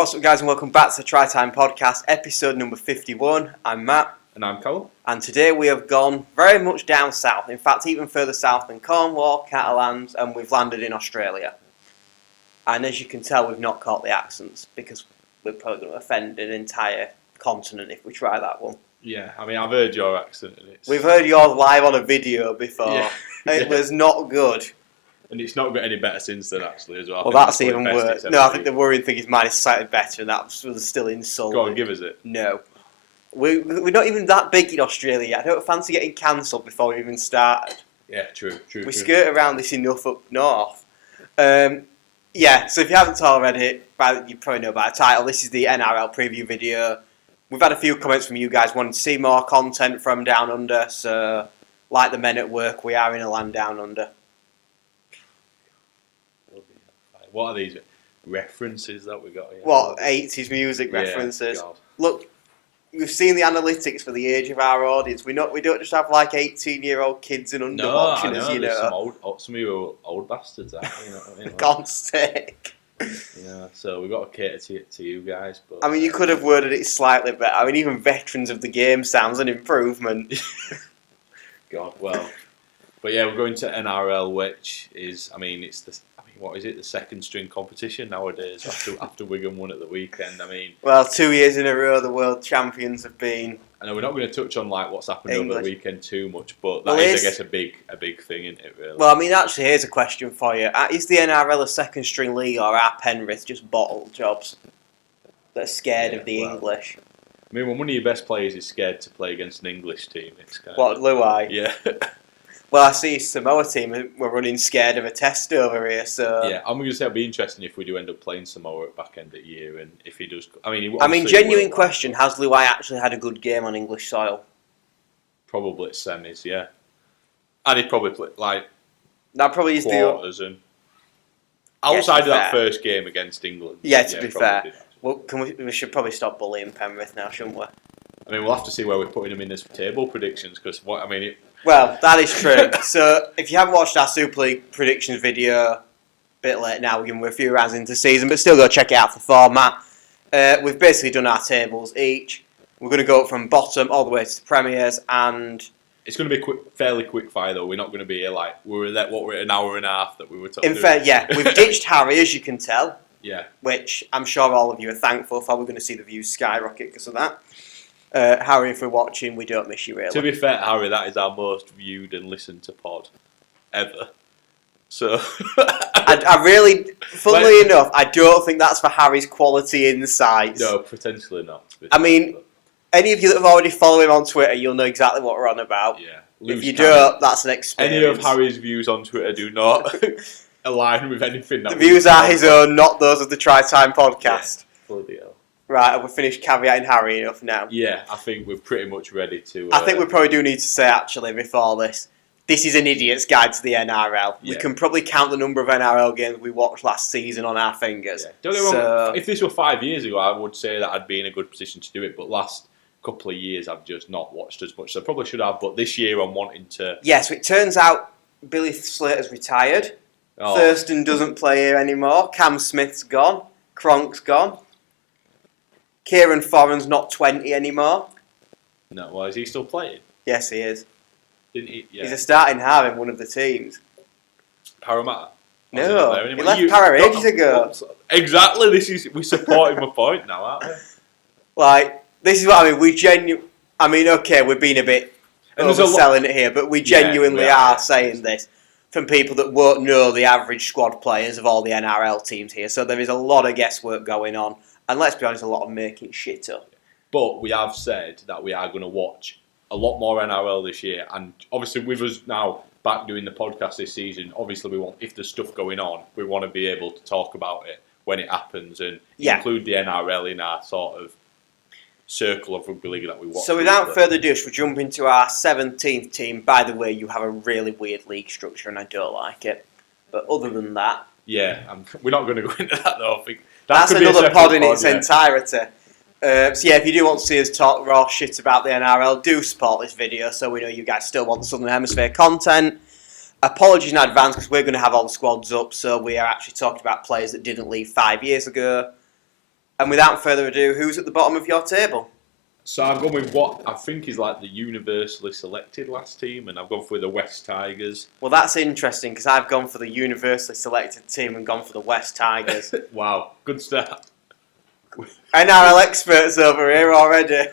What's up, guys, and welcome back to the Try Time Podcast, episode number 51. I'm Matt. And I'm Callum. And today we have gone very much down south. In fact, even further south than Cornwall, Catalans, and we've landed in Australia. And as you can tell, we've not caught the accents because we're probably going to offend an entire continent if we try that one. Yeah, I mean, I've heard your accent. And We've heard yours live on a video before. Yeah. It was not good. And it's not got any better since then, actually, as well. Well, that's even worse. No, I think the worrying thing is mine is slightly better, and that was still insulting. Go on, give us it. No. We're not even that big in Australia. I don't fancy getting cancelled before we even started. Yeah, true. We skirt around this enough up north. Yeah, so if you haven't already, you probably know by the title, this is the NRL preview video. We've had a few comments from you guys wanting to see more content from Down Under, so like the men at work, we are in a land down under. What are these references that we got here? What, 80s music references? God. Look, we've seen the analytics for the age of our audience. We don't just have like 18-year-old kids and under watching us, you know. Some of you are old bastards, aren't you? Know what I mean? God's sake. Yeah, so we've got to cater to you guys. But I mean, you could have worded it slightly better. I mean, even veterans of the game sounds an improvement. God, well. But yeah, we're going to NRL, which is, I mean, what is it? The second string competition nowadays after Wigan won at the weekend. I mean, well, 2 years in a row the world champions have been. I know we're not going to touch on like what's happened English. over the weekend too much, but that is, I guess, a big thing, isn't it? Really. Well, I mean, actually, here's a question for you: is the NRL a second string league, or are Penrith just bottle jobs that are scared of the English? I mean, when one of your best players is scared to play against an English team, it's kind of Luai? Yeah. Well, I see Samoa team were running scared of a test over here, so... Yeah, I'm going to say it'll be interesting if we do end up playing Samoa at back end of the year, and if he does... I mean, genuine question, has Luai actually had a good game on English soil? Probably at semis, yeah. And he'd probably play, like, that probably is quarters and... Outside of that first game against England. Yeah, to be fair. Well, we should probably stop bullying Penrith now, shouldn't we? I mean, we'll have to see where we're putting him in as table predictions, because, Well, that is true. So, if you haven't watched our Super League predictions video, a bit late now, we're a few rounds into the season, but still go check it out for the format. We've basically done our tables each. We're going to go from bottom all the way to the Premiers, and... It's going to be fairly quick fire, though. We're not going to be here like, we're at an hour and a half that we were talking about. In fact, yeah, we've ditched Harry, as you can tell. Yeah. Which I'm sure all of you are thankful for. We're going to see the views skyrocket because of that. Harry, if we're watching, we don't miss you, really. To be fair, Harry, that is our most viewed and listened to pod ever. So, I really, funnily enough, I don't think that's for Harry's quality insights. No, potentially not. I mean, any of you that have already followed him on Twitter, you'll know exactly what we're on about. Yeah. If you don't, that's an experience. Any of Harry's views on Twitter do not align with anything that the views are his own, not those of the Try Time podcast. Yeah, bloody hell. Right, have we finished caveating Harry enough now? Yeah, I think we're pretty much ready to... I think we probably do need to say, actually, before this is an idiot's guide to the NRL. Yeah. We can probably count the number of NRL games we watched last season on our fingers. Yeah. Don't get me wrong, if this were 5 years ago, I would say that I'd be in a good position to do it, but last couple of years I've just not watched as much, so I probably should have, but this year I'm wanting to... Yeah, so it turns out Billy Slater's retired, Thurston doesn't play here anymore, Cam Smith's gone, Cronk's gone, Kieran Foran's not 20 anymore. No, well, is he still playing? Yes, he is. Didn't he? Yeah. He's a starting half in one of the teams. Parramatta? No, he left Para ages ago. Exactly, we're supporting my point now, aren't we? Like, this is what I mean, okay, we're being a bit overselling it here, but we genuinely are saying this from people that won't know the average squad players of all the NRL teams here, so there is a lot of guesswork going on. And let's be honest, a lot of making shit up. But we have said that we are going to watch a lot more NRL this year. And obviously with us now back doing the podcast this season, obviously if there's stuff going on, we want to be able to talk about it when it happens and include the NRL in our sort of circle of rugby league that we watch. So without further ado, we'll jump into our 17th team. By the way, you have a really weird league structure and I don't like it. But other than that... Yeah, we're not going to go into that though, I think. That's another pod in its entirety. So yeah, if you do want to see us talk raw shit about the NRL, do support this video so we know you guys still want the Southern Hemisphere content. Apologies in advance because we're going to have all the squads up, so we are actually talking about players that didn't leave 5 years ago. And without further ado, who's at the bottom of your table? So I've gone with what I think is like the universally selected last team, and I've gone for the West Tigers. Well, that's interesting because I've gone for the universally selected team and gone for the West Tigers. Wow, good start. NRL experts over here already.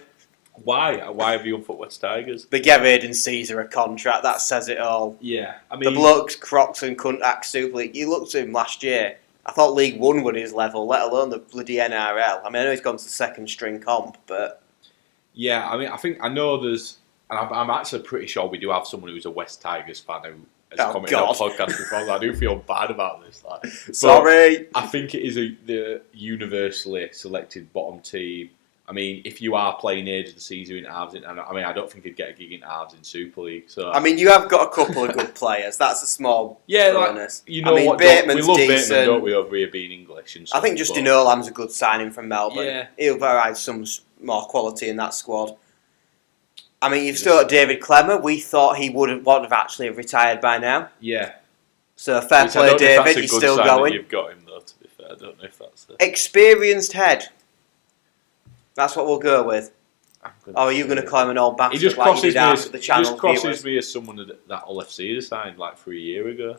Why? Why have you gone for West Tigers? They gave Aidan Caesar a contract, that says it all. Yeah, I mean... The bloke's Crocs and couldn't act Super League. You looked at him last year, I thought League One was his level, let alone the bloody NRL. I mean, I know he's gone to the second string comp, but... Yeah, I mean, I know there's... And I'm actually pretty sure we do have someone who's a West Tigers fan who has commented on our podcast before. I do feel bad about this. Sorry! I think it is the universally selected bottom team. I mean, if you are playing Aidan Caesar in Arves, I don't think he'd get a gig in Arves in Super League. So I mean, you have got a couple of good players. That's a small bonus. Like, you know what? We love Bateman, don't we, over here being English and stuff. I think Justin Olam's a good signing from Melbourne. Yeah. He'll provide some more quality in that squad. I mean, you've still got David Clemmer. We thought he would have actually retired by now. Yeah. So fair play, David. He's still going. You've got him though. To be fair, I don't know if that's the experienced head. That's what we'll go with. Are you going to climb an old bastard? He just crosses me as someone that LFC signed like 3 years ago.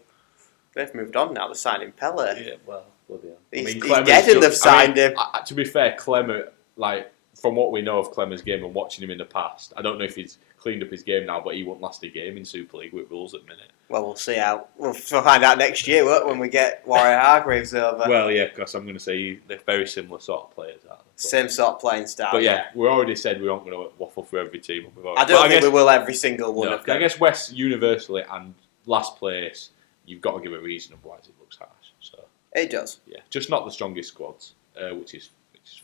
They've moved on now. They're signing Pele. Yeah, well, bloody hell. He's dead and they've signed him. To be fair, Clemmer, like from what we know of Clemmer's game and watching him in the past, I don't know if he's cleaned up his game now, but he won't last a game in Super League with rules at the minute. Well, we'll see how. We'll find out next year when we get Warrior Hargreaves over. Well, yeah, because I'm going to say they're very similar sort of players, aren't they? Same sort of playing style. But yeah, we already said we aren't going to waffle through every team. I don't think we will every single one of them. I guess West universally and last place, you've got to give a reason, otherwise it looks harsh. So it does. Yeah, just not the strongest squads, which is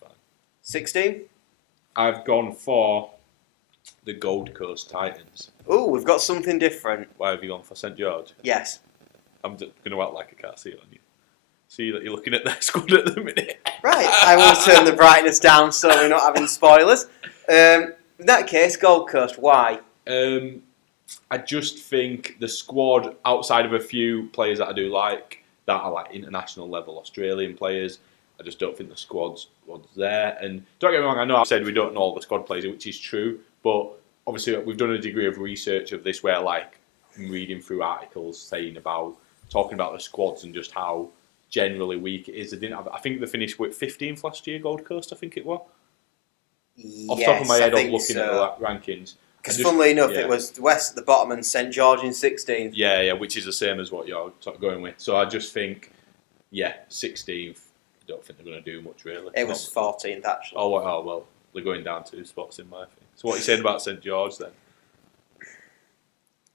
fine. 16? I've gone for the Gold Coast Titans. Ooh, we've got something different. Why have you gone for St George? Yes. I'm going to act like I can't see it on you. See that you're looking at their squad at the minute. Right, I will turn the brightness down so we're not having spoilers. In that case, Gold Coast, why? I just think the squad, outside of a few players that I do like, that are like international level Australian players, I just don't think the squad's there. And don't get me wrong, I know I've said we don't know all the squad players, which is true, but obviously we've done a degree of research of this where like I'm reading through articles talking about the squads and just how generally weak it is. I think they finished with 15th last year, Gold Coast, I think it was. Off the top of my head, I'm looking at the rankings. Because funnily enough, it was West at the bottom and St George in 16th. Yeah, which is the same as what you're sort of going with. So I just think, 16th, I don't think they're going to do much really. It was 14th actually. Oh well, they're going down 2 spots in my thing. So what are you saying about St George then?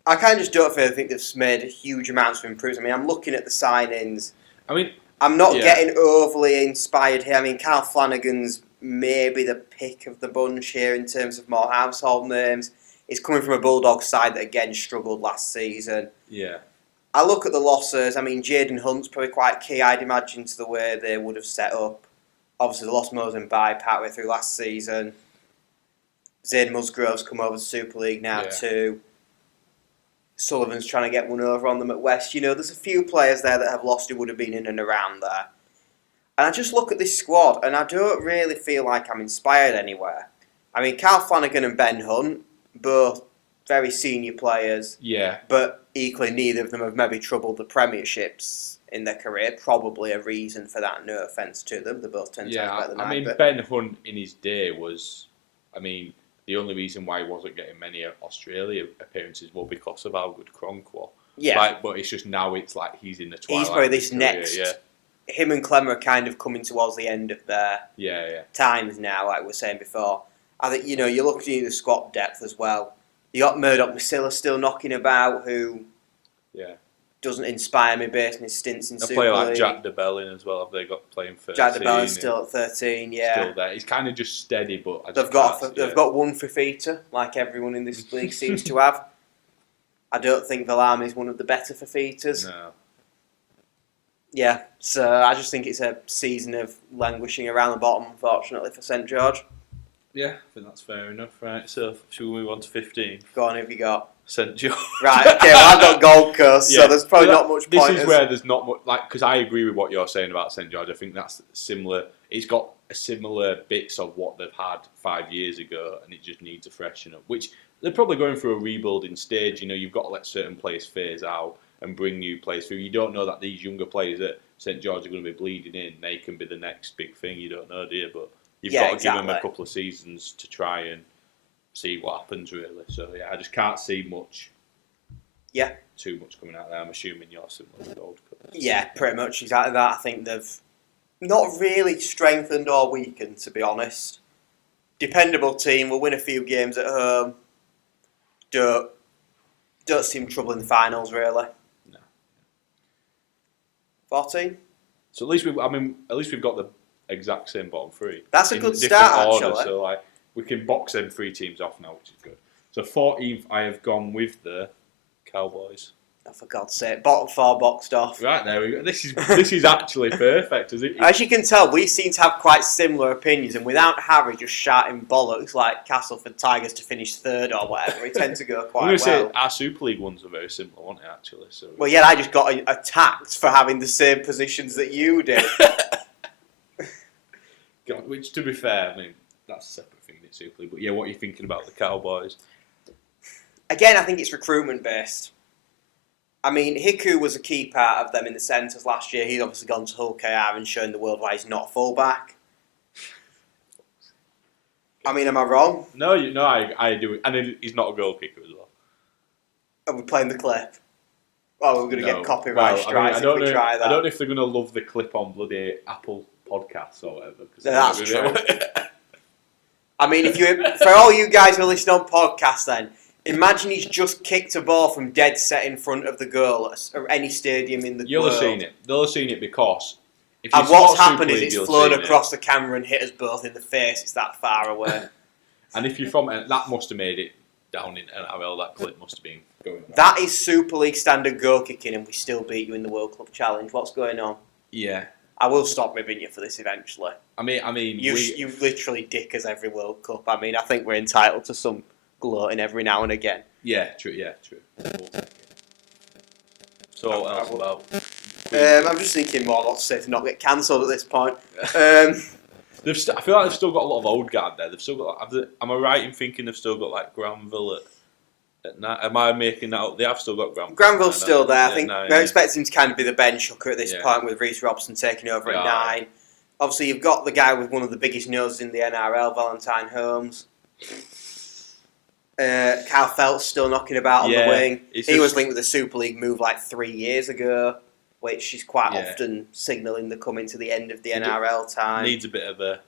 I kind of just don't think they've made huge amounts of improvements. I mean, I'm looking at the signings. I mean, I'm not getting overly inspired here. I mean, Carl Flanagan's maybe the pick of the bunch here in terms of more household names. He's coming from a Bulldogs side that again struggled last season. Yeah. I look at the losses. I mean, Jaden Hunt's probably quite key, I'd imagine, to the way they would have set up. Obviously, they lost Mosen by partway through last season. Zayn Musgrove's come over to Super League now too. Sullivan's trying to get one over on them at West. You know, there's a few players there that have lost who would have been in and around there. And I just look at this squad and I don't really feel like I'm inspired anywhere. I mean, Carl Flanagan and Ben Hunt, both very senior players. Yeah. But equally, neither of them have maybe troubled the premierships in their career. Probably a reason for that, no offence to them. They both tend to have better than I. Ben Hunt in his day was, the only reason why he wasn't getting many Australia appearances was because of how good Cronk was. Yeah. But it's just now it's like he's in the twilight. He's probably of his this career, next. Yeah. Him and Clemmer are kind of coming towards the end of their times now, like we were saying before. I think, you're looking at the squad depth as well. You got Murdoch Masilla still knocking about, who doesn't inspire me based on his stints in Super League. A player like Jack DeBellin as well, have they got playing 13? Jack DeBellin's still at 13, Still there. He's kind of just steady, but they've got one Fafita, like everyone in this league seems to have. I don't think Villarm is one of the better Fafitas. No. Yeah, so I just think it's a season of languishing around the bottom, unfortunately, for St George. Yeah, I think that's fair enough. Right, so should we move on to 15? Go on, who have you got? St George. Right, okay, well I've got Gold Coast, so there's probably not much point. This is where there's not much, because I agree with what you're saying about St George. I think that's similar. It's got a similar bits of what they've had 5 years ago, and it just needs a freshen up. Which they're probably going through a rebuilding stage. You've got to let certain players phase out and bring new players through. You don't know that these younger players at St George are going to be bleeding in. They can be the next big thing. You don't know, do you? But you've got to give them a couple of seasons to try and see what happens, really. So I just can't see much. Yeah. Too much coming out there. I'm assuming you're similar with Gold Cup. Yeah, pretty much exactly that. I think they've not really strengthened or weakened, to be honest. Dependable team, will win a few games at home. Don't seem trouble in the finals, really. No. 14? So at least we've got the exact same bottom three. That's a good start, order, actually. So we can box them 3 teams off now, which is good. So 14th, I have gone with the Cowboys. Oh, for God's sake, bottom 4 boxed off. Right, there we go. This is actually perfect, is it? As you can tell, we seem to have quite similar opinions, and without Harry just shouting bollocks like Castleford Tigers to finish 3rd or whatever, we tend to go quite well. I'm going to say our Super League ones are very similar, weren't they, actually? So well, yeah, I just got attacked for having the same positions that you did. God, which, to be fair, I mean, that's a separate thing in Super League. But yeah, what are you thinking about the Cowboys? Again, I think it's recruitment based. I mean, Hiku was a key part of them in the centres last year. He's obviously gone to Hull KR and shown the world why he's not fullback. I mean, am I wrong? No, I do. And he's not a goal kicker as well. Are we playing the clip? Oh, we're going to get copyright strikes if we try that. I don't know if they're going to love the clip on bloody Apple Podcasts or whatever. That's true. I mean, for all you guys who listen on podcasts then, imagine he's just kicked a ball from dead set in front of the goal at any stadium in the world. You'll have seen it. They'll have seen it because... And what's happened is it's flown across the camera and hit us both in the face. It's that far away. And if you're from... That must have made it down in NRL. That clip must have been going on. That is Super League standard goal kicking and we still beat you in the World Club Challenge. What's going on? Yeah. I will stop ribbing you for this eventually. I mean, you literally dick us every World Cup. I mean, I think we're entitled to some gloating every now and again. Yeah, true. We'll take it. So what else about? I'm just thinking more what's safe to not get cancelled at this point. I feel like they've still got a lot of old guard there. They've still got. Am I right in thinking they've still got like Granville at night? Am I making that up? They have still got Granville. Granville's still there. I think we're expecting him to kind of be the bench hooker at this point with Reece Robson taking over at 9. Obviously, you've got the guy with one of the biggest noses in the NRL, Valentine Holmes. Kyle Felt's still knocking about on the wing. He was linked with a Super League move like 3 years ago, which is quite often signalling the coming to the end of the NRL time. Needs a bit of a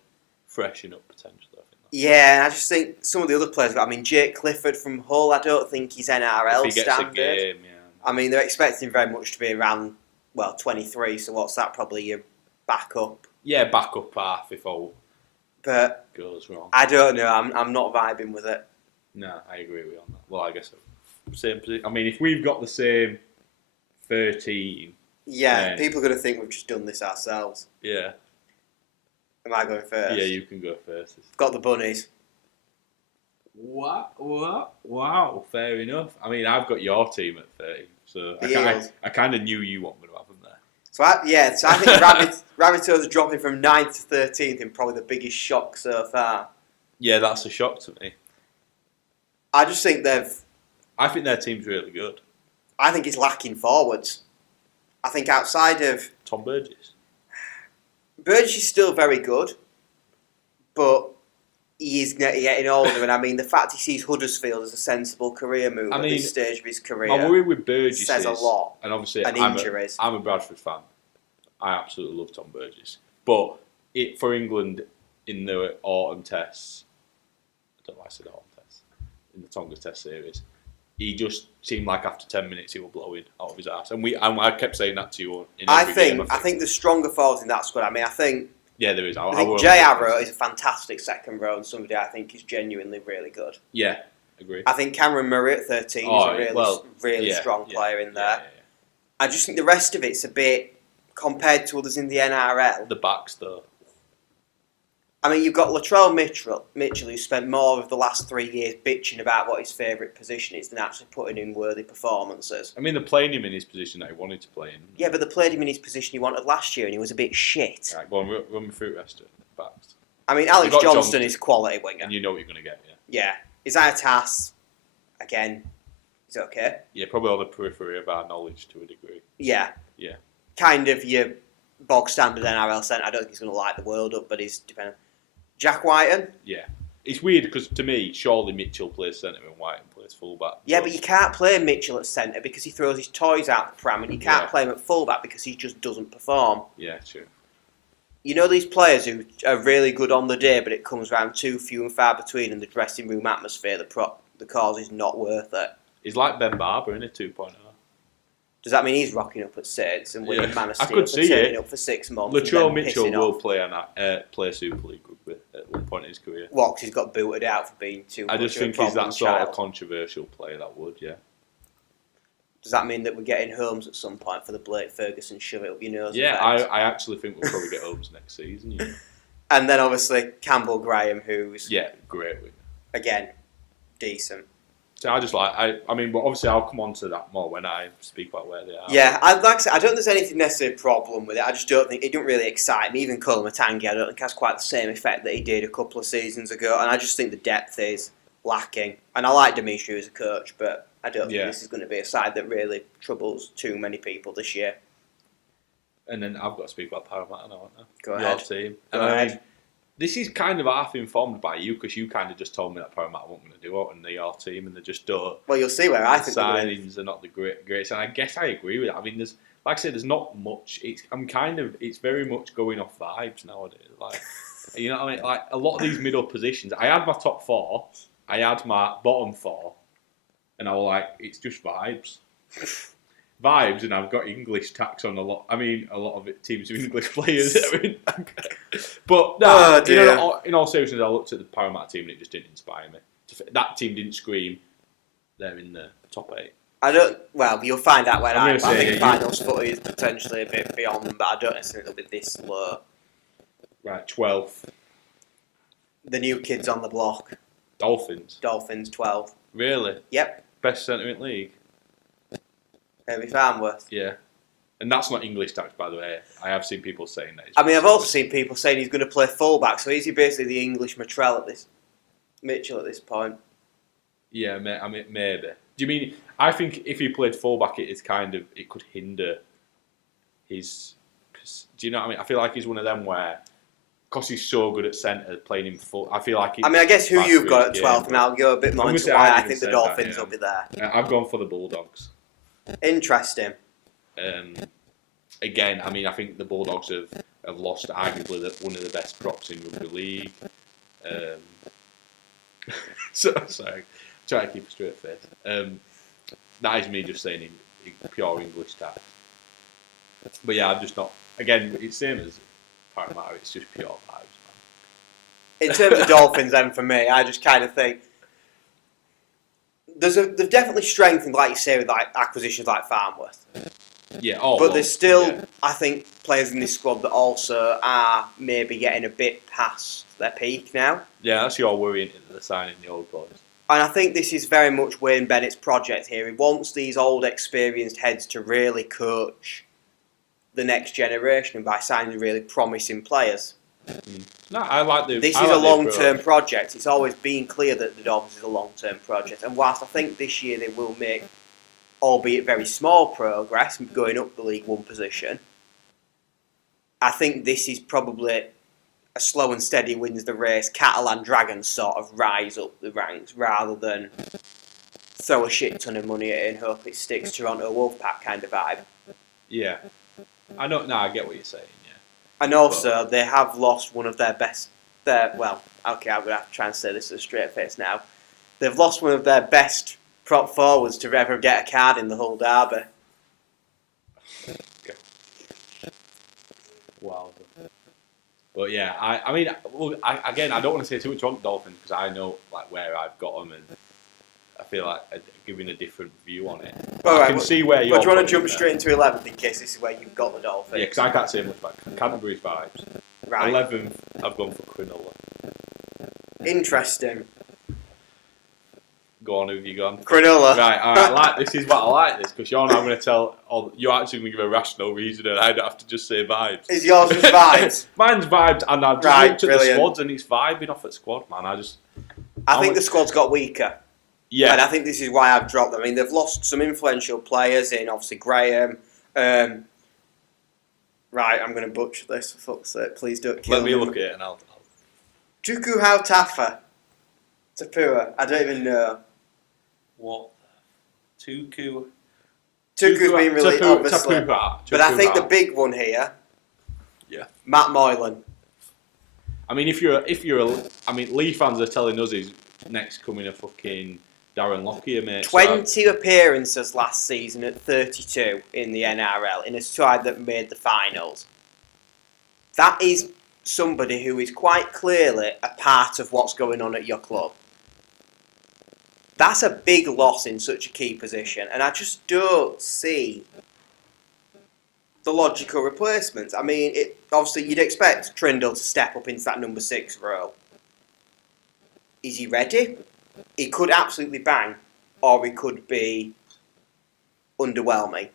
freshen up potentially. Yeah, I just think some of the other players. I mean, Jake Clifford from Hull. I don't think he's NRL if he gets standard. A game, I mean, they're expecting very much to be around 23. So what's that? Probably your backup. Yeah, backup half if all goes wrong. I don't know. I'm not vibing with it. No, I agree with you on that. Well, I guess same position. I mean, if we've got the same 13... Yeah, people are going to think we've just done this ourselves. Yeah. Am I going first? Yeah, you can go first. Got the bunnies. What? Wow, fair enough. I mean, I've got your team at 30, so I kind of knew you weren't going to have them there. So I think Rabbitohs are dropping from 9th to 13th in probably the biggest shock so far. Yeah, that's a shock to me. I just think I think their team's really good. I think it's lacking forwards. I think outside of... Tom Burgess is still very good, but he is getting older, and I mean, the fact he sees Huddersfield as a sensible career move at this stage of his career my worry with Burgess says a lot. And obviously, injuries. I'm a Bradford fan. I absolutely love Tom Burgess. But for England in the autumn tests, I don't know why I said autumn tests, in the Tonga test series, he just seemed like after 10 minutes he was blowing out of his ass. And I kept saying that to you in every game. I think there's stronger forwards in that squad. I mean, I think there is. I think Jay Arrow is a fantastic second row and somebody I think is genuinely really good. Yeah, agree. I think Cameron Murray at 13 is a really strong player in there. Yeah. I just think the rest of it's a bit, compared to others in the NRL. The backs, though. I mean, you've got Latrell Mitchell, who spent more of the last 3 years bitching about what his favourite position is than actually putting in worthy performances. I mean, they're playing him in his position that he wanted to play in. Yeah, but they played him in his position he wanted last year and he was a bit shit. Right, go on, run me through the rest of it. Facts. I mean, Alex got Johnston Johnston, is quality winger. And you know what you're going to get, Yeah. Isaiah Tass, again, is okay. Yeah, probably on the periphery of our knowledge to a degree. Yeah. Yeah. Kind of your bog standard NRL centre. I don't think he's going to light the world up, but he's dependent. Jack Whiten. Yeah. It's weird because to me, surely Mitchell plays centre and Whiten plays fullback. Yeah, but you can't play Mitchell at centre because he throws his toys out the pram, and you can't play him at fullback because he just doesn't perform. Yeah, true. You know these players who are really good on the day, but it comes round too few and far between, and the dressing room atmosphere, the cause is not worth it. He's like Ben Barber, isn't he, 2.0? Does that mean he's rocking up at Saints and winning Man of Steel I could see turning it. up for 6 months? Latrell Mitchell will play Super League rugby at one point in his career. What, 'cause he's got booted out for being too much I just of a think he's problem that sort child? of controversial player that would, yeah. Does that mean that we're getting Holmes at some point for the Blake Ferguson shove it up your nose? Yeah, effect? I actually think we'll probably get Holmes next season. You know? And then obviously Campbell Graham, who's great winger. again decent. So I just I mean, but obviously I'll come on to that more when I speak about where they are. Yeah, I'd like to say, I don't think there's anything necessarily a problem with it. I just don't think it don't really excite me. Even Callum and Matt, I don't think has quite the same effect that he did a couple of seasons ago. And I just think the depth is lacking. And I like Dimitri as a coach, but I don't think this is going to be a side that really troubles too many people this year. And then I've got to speak about Parramatta now, haven't I? Go ahead. Your team. Go ahead. This is kind of half informed by you because you kind of just told me that Parramatta weren't going to do it and they're your team and they just don't. Well, you'll see where I the think signings are not the greatest, and I guess I agree with it. I mean, there's like I said, there's not much. It's very much going off vibes nowadays. Like, you know what I mean? Like a lot of these middle positions, I had my top 4, I had my bottom 4, and I was like, it's just vibes. Vibes, and I've got English tax on a lot. I mean, a lot of it teams with English players. I mean, but no, in all seriousness, I looked at the Parramatta team and it just didn't inspire me. That team didn't scream. They're in the top 8. I don't. Well, you'll find out when I think finals footy is potentially a bit beyond them, but I don't necessarily think they'll be this low. Right, 12th. The new kids on the block. Dolphins, 12. Really? Yep. Best centre in the league. Herbie Farnworth. Yeah. And that's not English tax, by the way. I have seen people saying that. I mean, I've also seen people saying he's going to play fullback, so is he basically the English Mitchell at this point? Yeah, I mean, maybe. Do you mean? I think if he played fullback, it could hinder his. Do you know what I mean? I feel like he's one of them where, because he's so good at centre, playing him full. I feel like. I mean, I guess who you've got at 12th, and I'll go a bit more into why I think the Dolphins will be there. I've gone for the Bulldogs. Interesting. Again, I mean, I think the Bulldogs have lost arguably one of the best props in rugby league. Sorry, try to keep a straight face. That is me just saying in pure English tax. But yeah, I'm just not. Again, it's same as Parramatta. It's just pure vibes, man. In terms of Dolphins, then for me, I just kind of think they've definitely strengthened, like you say, with like acquisitions like Farnworth. Yeah, but there's still, I think, players in this squad that also are maybe getting a bit past their peak now. Yeah, that's your worry into the signing the old boys. And I think this is very much Wayne Bennett's project here. He wants these old, experienced heads to really coach the next generation by signing really promising players. No, I like the. This is a long-term project. It's always been clear that the Dolphins is a long-term project. And whilst I think this year they will make, albeit very small progress, going up the League One position, I think this is probably a slow and steady wins the race, cattle and dragons sort of rise up the ranks rather than throw a shit ton of money at it and hope it sticks Toronto Wolfpack kind of vibe. Yeah. I get what you're saying, yeah. And also, they have lost one of their best... I'm going to have to try and say this with a straight face now. They've lost one of their best prop forwards to ever get a card in the whole derby. Okay. Wow. But yeah, I mean, I don't want to say too much on Dolphins because I know like where I've got them and I feel like giving a different view on it. I can see where you're. Do you want to jump straight into 11th in case this is where you've got the Dolphins? Yeah, because I can't say much about Canterbury's vibes. Right. 11th, I've gone for Cronulla. Interesting. Go on, who've you gone? Cronulla. Right, alright, this is what I like this, because you're now going to tell, you're actually going to give a rational reason, and I don't have to just say vibes. Is yours just vibes? Mine's vibes, and I've just looked at the squads, and it's vibing off at squad, man. I think the squad's got weaker. Yeah. And I think this is why I've dropped them. I mean, they've lost some influential players in, obviously, Graham. Right, I'm going to butcher this, for fuck's sake. Please don't kill me. Let me look at it, and I'll... Tuku Hautafa. Tapua. I don't even know. What? Tuku's been released, obviously. But I think the big one here... Yeah. Matt Moylan. I mean, Lee fans are telling us he's next coming a fucking Darren Lockyer, mate. 20 appearances last season at 32 in the NRL in a side that made the finals. That is somebody who is quite clearly a part of what's going on at your club. That's a big loss in such a key position, and I just don't see the logical replacements. I mean, obviously you'd expect Trindle to step up into that number 6 role. Is he ready? He could absolutely bang, or he could be underwhelming.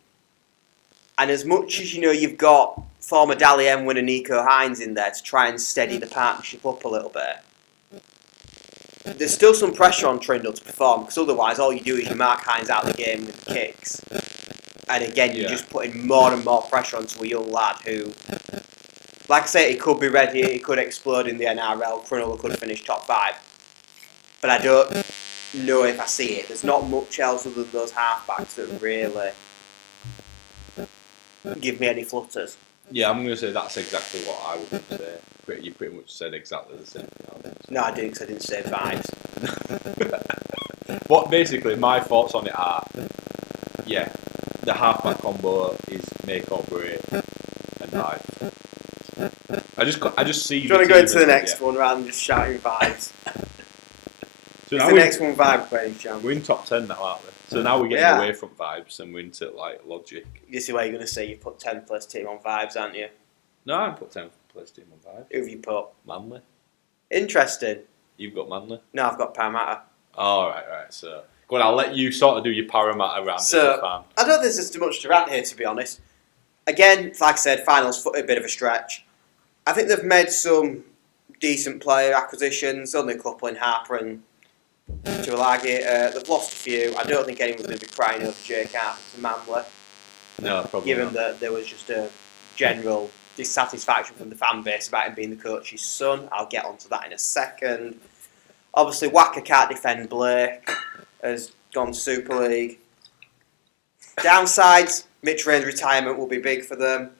And as much as you've got former Dally M winner Nico Hines in there to try and steady the partnership up a little bit, there's still some pressure on Trindle to perform, because otherwise all you do is you mark Hines out of the game with the kicks. And again, you're just putting more and more pressure onto a young lad who, like I say, he could be ready, he could explode in the NRL, Cronulla could finish top 5. But I don't know if I see it. There's not much else other than those halfbacks that really give me any flutters. Yeah, I'm going to say that's exactly what I would say. You pretty much said exactly the same thing. No, I didn't, because I didn't say vibes. What basically my thoughts on it are, the halfback combo is make or break, and vibes. I just see. Do you want to go into the next one rather than just shouting vibes? So is the next one vibe question? We're in top 10 now, aren't we? So now we're getting away from vibes and we're into logic. You see where you're going to say you put 10th place team on vibes, aren't you? No, I haven't put 10th place team on vibes. Who have you put? Manly. Interesting. You've got Manly? No, I've got Parramatta. Oh, right. So, go on, I'll let you sort of do your Parramatta rant as a fan. I don't think there's too much to rant here, to be honest. Again, like I said, finals a bit of a stretch. I think they've made some decent player acquisitions, only a couple in Harper and Tuilagi. They've lost a few. I don't think anyone's going to be crying over Jake Harper to Manly. No, probably given that there was just a general dissatisfaction from the fan base about him being the coach's son. I'll get onto that in a second. Obviously, Wacker can't defend Blake, has gone Super League. Downsides, Mitch Rain's retirement will be big for them.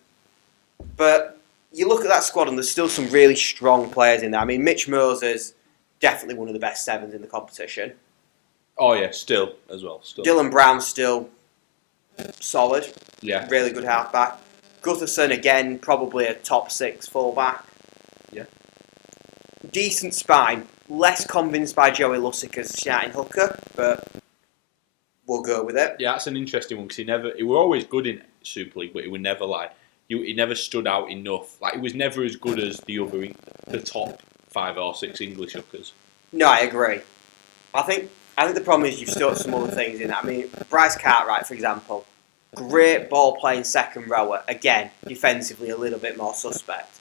But you look at that squad and there's still some really strong players in there. I mean, Mitch Moses, definitely one of the best 7s in the competition. Oh yeah, still as well. Dylan Brown's still solid. Yeah. Really good halfback. Gutherson, again, probably a top 6 fullback. Yeah. Decent spine. Less convinced by Joey Lussick as a shouting hooker, but we'll go with it. Yeah, that's an interesting one, because he were always good in Super League, but he was never he never stood out enough. Like, he was never as good as the top 5 or 6 English hookers. No, I agree. I think the problem is you've stuck some other things in. I mean, Bryce Cartwright, for example, great ball playing second rower. Again, defensively a little bit more suspect.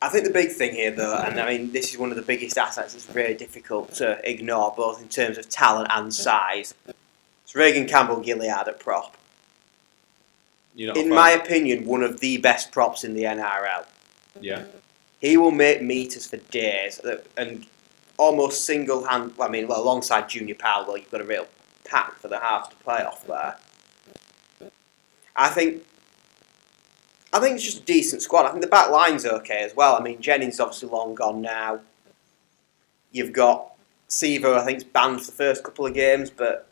I think the big thing here, though, and I mean, this is one of the biggest assets that's really difficult to ignore, both in terms of talent and size. It's Reagan Campbell-Gilead at prop. In my opinion, one of the best props in the NRL. Yeah. He will make meters for days, and almost alongside Junior Powell, you've got a real pack for the half to play off there. I think it's just a decent squad. I think the back line's okay as well. I mean, Jennings is obviously long gone now. You've got Sevo, I think, is banned for the first couple of games, but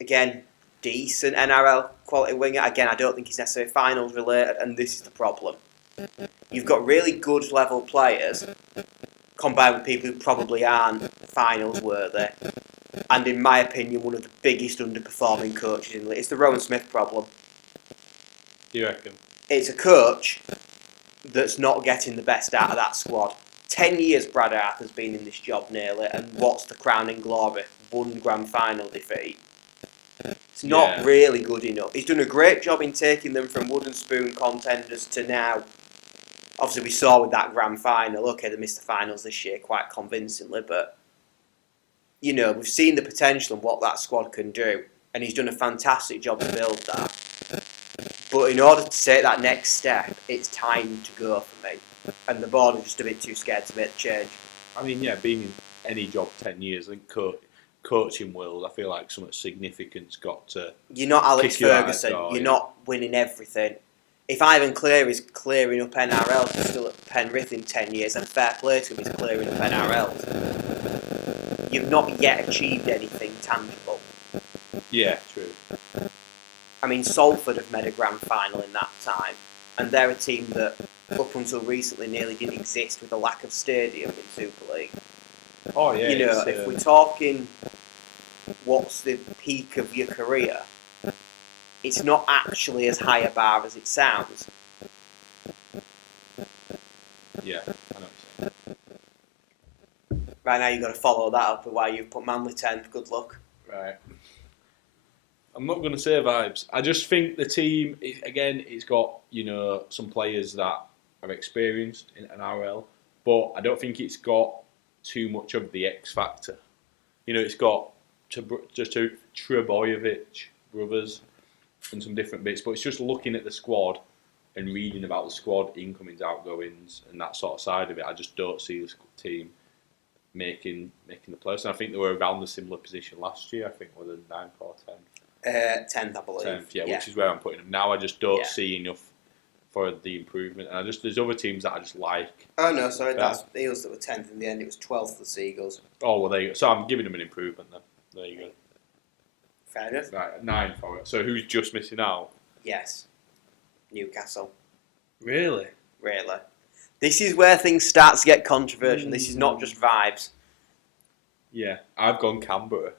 again, decent NRL quality winger. Again, I don't think he's necessarily finals related, and this is the problem. You've got really good level players combined with people who probably aren't finals worthy, and in my opinion, one of the biggest underperforming coaches in the league. It's the Rowan Smith problem. Do you reckon? It's a coach that's not getting the best out of that squad. 10 years Brad Arthur's been in this job nearly, and what's the crowning glory? One grand final defeat. It's not really good enough. He's done a great job in taking them from wooden spoon contenders to now. Obviously, we saw with that grand final, okay, they missed the finals this year quite convincingly, but, we've seen the potential and what that squad can do, and he's done a fantastic job to build that. But in order to take that next step, it's time to go for me. And the board are just a bit too scared to make the change. I mean, being in any job 10 years, I think coaching world, I feel like something significant's got to. You're not Alex Ferguson. Door, you're not winning everything. If Ivan Cleary's clearing up NRL, he's still at Penrith in 10 years, and fair play to him, he's clearing up NRL. You've not yet achieved anything tangible. Yeah, true. I mean, Salford have made a grand final in that time, and they're a team that, up until recently, nearly didn't exist with a lack of stadium in Super League. Oh, yeah. If we're talking what's the peak of your career, it's not actually as high a bar as it sounds. Yeah, I know what you're saying. Right now, you've got to follow that up with why you've put Manly 10th. Good luck. Right. I'm not going to say vibes. I just think the team, it's got, some players that are experienced in NRL, but I don't think it's got too much of the X factor. It's got just two Trebojevic brothers and some different bits, but it's just looking at the squad and reading about the squad incomings, outgoings, and that sort of side of it. I just don't see this team making the playoffs. And I think they were around the similar position last year. I think were the 9th or 10th. 10th, I believe. 10th, yeah, which is where I'm putting them. Now I just don't see enough for the improvement. And there's other teams that I just like. Oh, no, sorry, that's the Eels that were 10th in the end. It was 12th for the Seagulls. Oh, well, there you go. So I'm giving them an improvement then. There you go. Fair enough. Right, 9 for it. So who's just missing out? Yes. Newcastle. Really? Really. This is where things start to get controversial. This is not just vibes. Yeah, I've gone Canberra.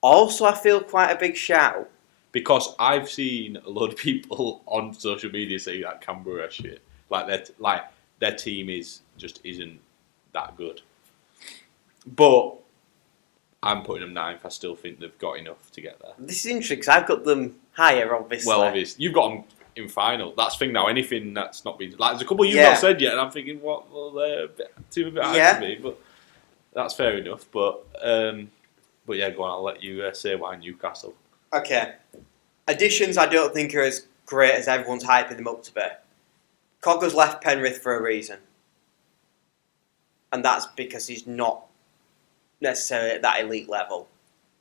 Also, I feel quite a big shout. Because I've seen a lot of people on social media say that Canberra are shit. Their team isn't that good. But I'm putting them 9th. I still think they've got enough to get there. This is interesting because I've got them higher, obviously. Well, obviously. You've got them in final. That's the thing now. Anything that's not been... there's a couple you've not said yet, and I'm thinking, what? Well, they're a bit higher than me, but that's fair enough. But yeah, go on. I'll let you say why Newcastle. Okay. Additions I don't think are as great as everyone's hyping them up to be. Cogger's left Penrith for a reason. And that's because he's not necessarily at that elite level.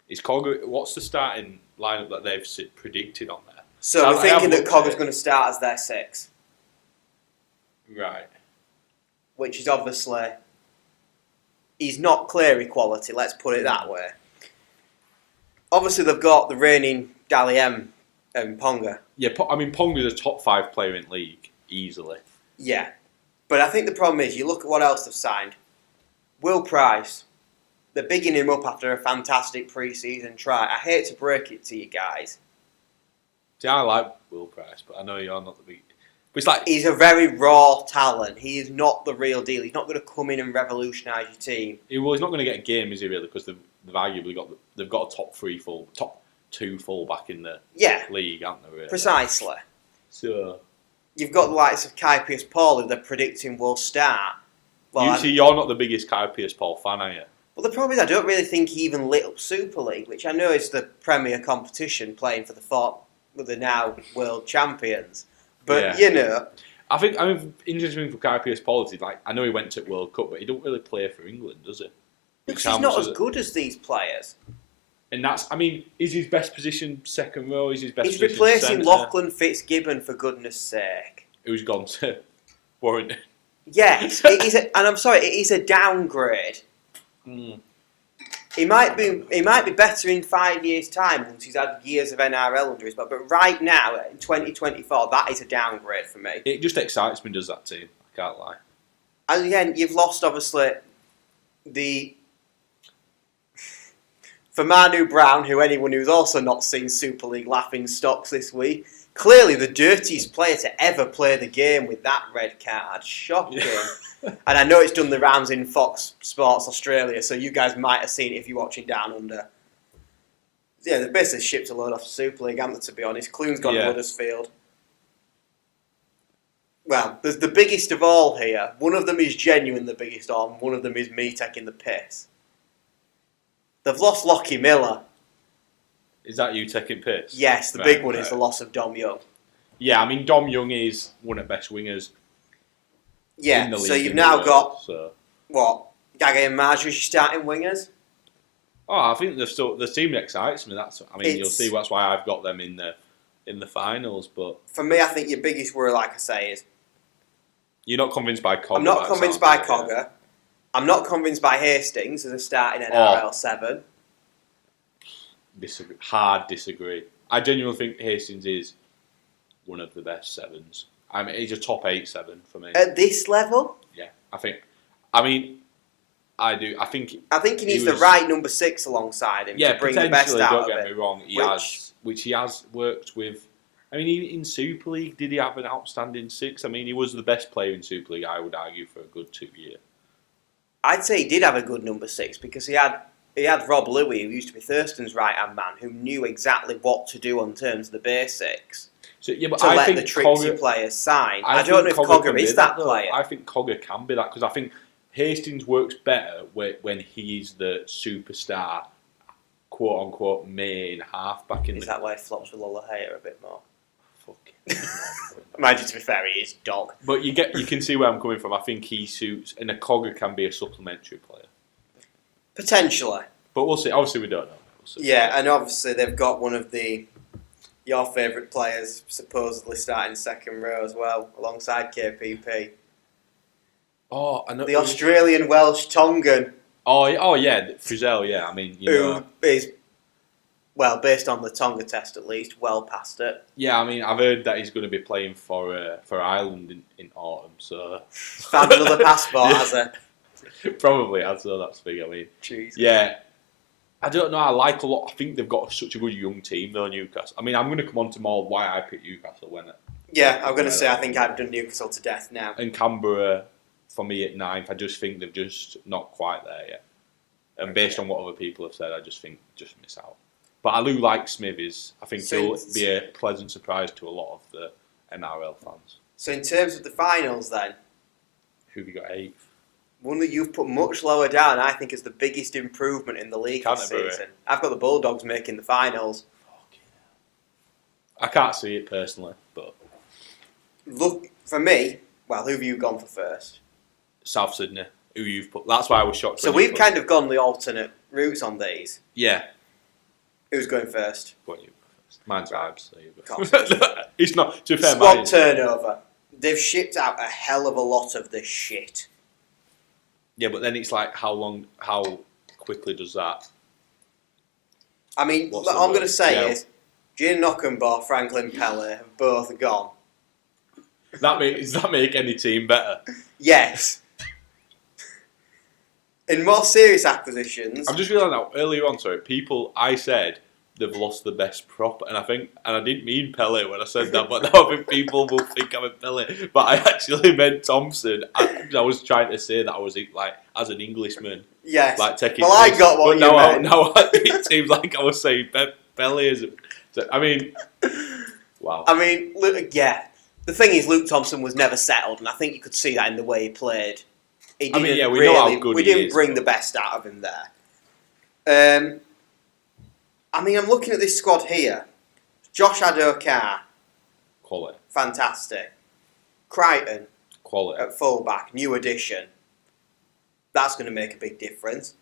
Is Cogger... What's the starting lineup that they've predicted on there? So we're thinking that Cogger's going to start as their 6. Right. Which is obviously... He's not Cleary quality, let's put it that way. Obviously, they've got the reigning Dally M and Ponga. Yeah, Ponga's a top 5 player in league, easily. Yeah. But I think the problem is, you look at what else they've signed. Will Price. They're bigging him up after a fantastic pre-season try. I hate to break it to you guys. See, I like Will Price, but I know you're not the big... But it's like... He's a very raw talent. He is not the real deal. He's not going to come in and revolutionise your team. He's not going to get a game, is he, really? Because they've arguably got a top 2 full-back in the league, haven't they, really? Precisely. So... You've got the likes of Kai Pearce-Paul, who they're predicting will start. Well, you're not the biggest Kai Pearce-Paul fan, are you? Well, the problem is I don't really think he even lit up Super League, which I know is the premier competition, playing for the now world champions. But, I think, interesting for Kai Pearce-Paul is, I know he went to World Cup, but he don't really play for England, does he? Because he's not as good as these players. And that's, is his best position second row? Is his best He's position replacing centre? Lachlan Fitzgibbon, for goodness sake. Who's gone to Warrington? Yes, and I'm sorry, it is a downgrade. Mm. He might be better in 5 years' time once he's had years of NRL under his belt. But right now, in 2024, that is a downgrade for me. It just excites me, does that team? I can't lie. And again, you've lost, obviously, for Manu Brown, who anyone who's also not seen Super League laughing stocks this week, Clearly the dirtiest player to ever play the game with that red card. Shocking. And I know it's done the rounds in Fox Sports Australia, so you guys might have seen it if you're watching Down Under. Yeah, they've basically shipped a load off the Super League, haven't they, to be honest? Clune's gone to Huddersfield. Well, there's the biggest of all here. One of them is genuine the biggest of all, and one of them is me taking the piss. They've lost Lockie Miller. Is that you taking piss? Yes, the big one is the loss of Dom Young. Yeah, I mean, Dom Young is one of the best wingers. Yeah, in the league so you've now got, what, Gage and Marjorie starting wingers? Oh, I think the team excites me. You'll see that's why I've got them in the finals. But for me, I think your biggest worry, like I say, is you're not convinced by Cogger. I'm not convinced by Cogger. Yeah. I'm not convinced by Hastings as a starting NRL 7. Disagree. I genuinely think Hastings is one of the best 7s. I mean, he's a top 8 7 for me. At this level? Yeah, I do. I think he needs the right number 6 alongside him to bring the best out of it. Don't get me wrong, which he has worked with. I mean, in Super League, did he have an outstanding 6? I mean, he was the best player in Super League, I would argue, for a good 2 year. I'd say he did have a good number 6 because he had Rob Louis, who used to be Thurston's right-hand man, who knew exactly what to do in terms of the basics. So, yeah, but to let the tricksy players sign. I don't know if Cogger is that player. I think Cogger can be that because I think Hastings works better when he's the superstar, quote-unquote, main half-back. Is that why he flops with Lola Hayer a bit more? Fucking Imagine, to be fair, he is dog. But you can see where I'm coming from. I think he suits, and a Cogger can be a supplementary player. Potentially. But we'll see. Obviously, we don't know. Yeah, and obviously they've got one of your favourite players supposedly starting second row as well, alongside KPP. Oh, I know. The Australian Welsh Tongan. Oh yeah, Frizzell, yeah. I mean, who is, well, based on the Tonga test at least, well past it. Yeah, I mean, I've heard that he's going to be playing for Ireland in autumn, so... Found another passport, has he? Probably has, so that's big, I mean. Jeez. Yeah. I don't know, I like a lot. I think they've got such a good young team, though, Newcastle. I mean, I'm going to come on to more why I picked Newcastle when... Yeah, I'm going to say I think I've done Newcastle to death now. And Canberra, for me, at 9th, I just think they've just not quite there yet. And based on what other people have said, I just think just miss out. But I do like Smithies. I think he'll be a pleasant surprise to a lot of the NRL fans. So in terms of the finals then? Who have you got 8th? One that you've put much lower down, I think, is the biggest improvement in the league this season. I've got the Bulldogs making the finals. I can't see it personally, but... Look, for me, well, who have you gone for first? South Sydney, who you've put... That's why I was shocked. So we've kind of gone the alternate routes on these. Yeah. Who's going first? Go on, you go first. Mine's vibes. So you go. It's not... To be fair, squad turnover. They've shipped out a hell of a lot of this shit. Yeah, but then it's like, how quickly does that... I mean, what I'm going to say is, Gene Knockenbaugh, Franklin Pele have both gone. Does that make any team better? Yes. In more serious acquisitions... I'm just realising now, earlier on, I said they've lost the best prop, and I didn't mean Pele when I said that, but now I think people will think I'm a Pele. But I actually meant Thompson. I was trying to say that I was like, as an Englishman. Yes. Like, taking I got what you meant. Now it seems like I was saying Pele is... I mean... Wow. I mean, yeah. The thing is, Luke Thompson was never settled, and I think you could see that in the way he played. We know how good he didn't bring the best out of him there. I mean, I'm looking at this squad here. Josh Adokar. Quality. Fantastic. Crichton. Quality. At fullback. New addition. That's going to make a big difference.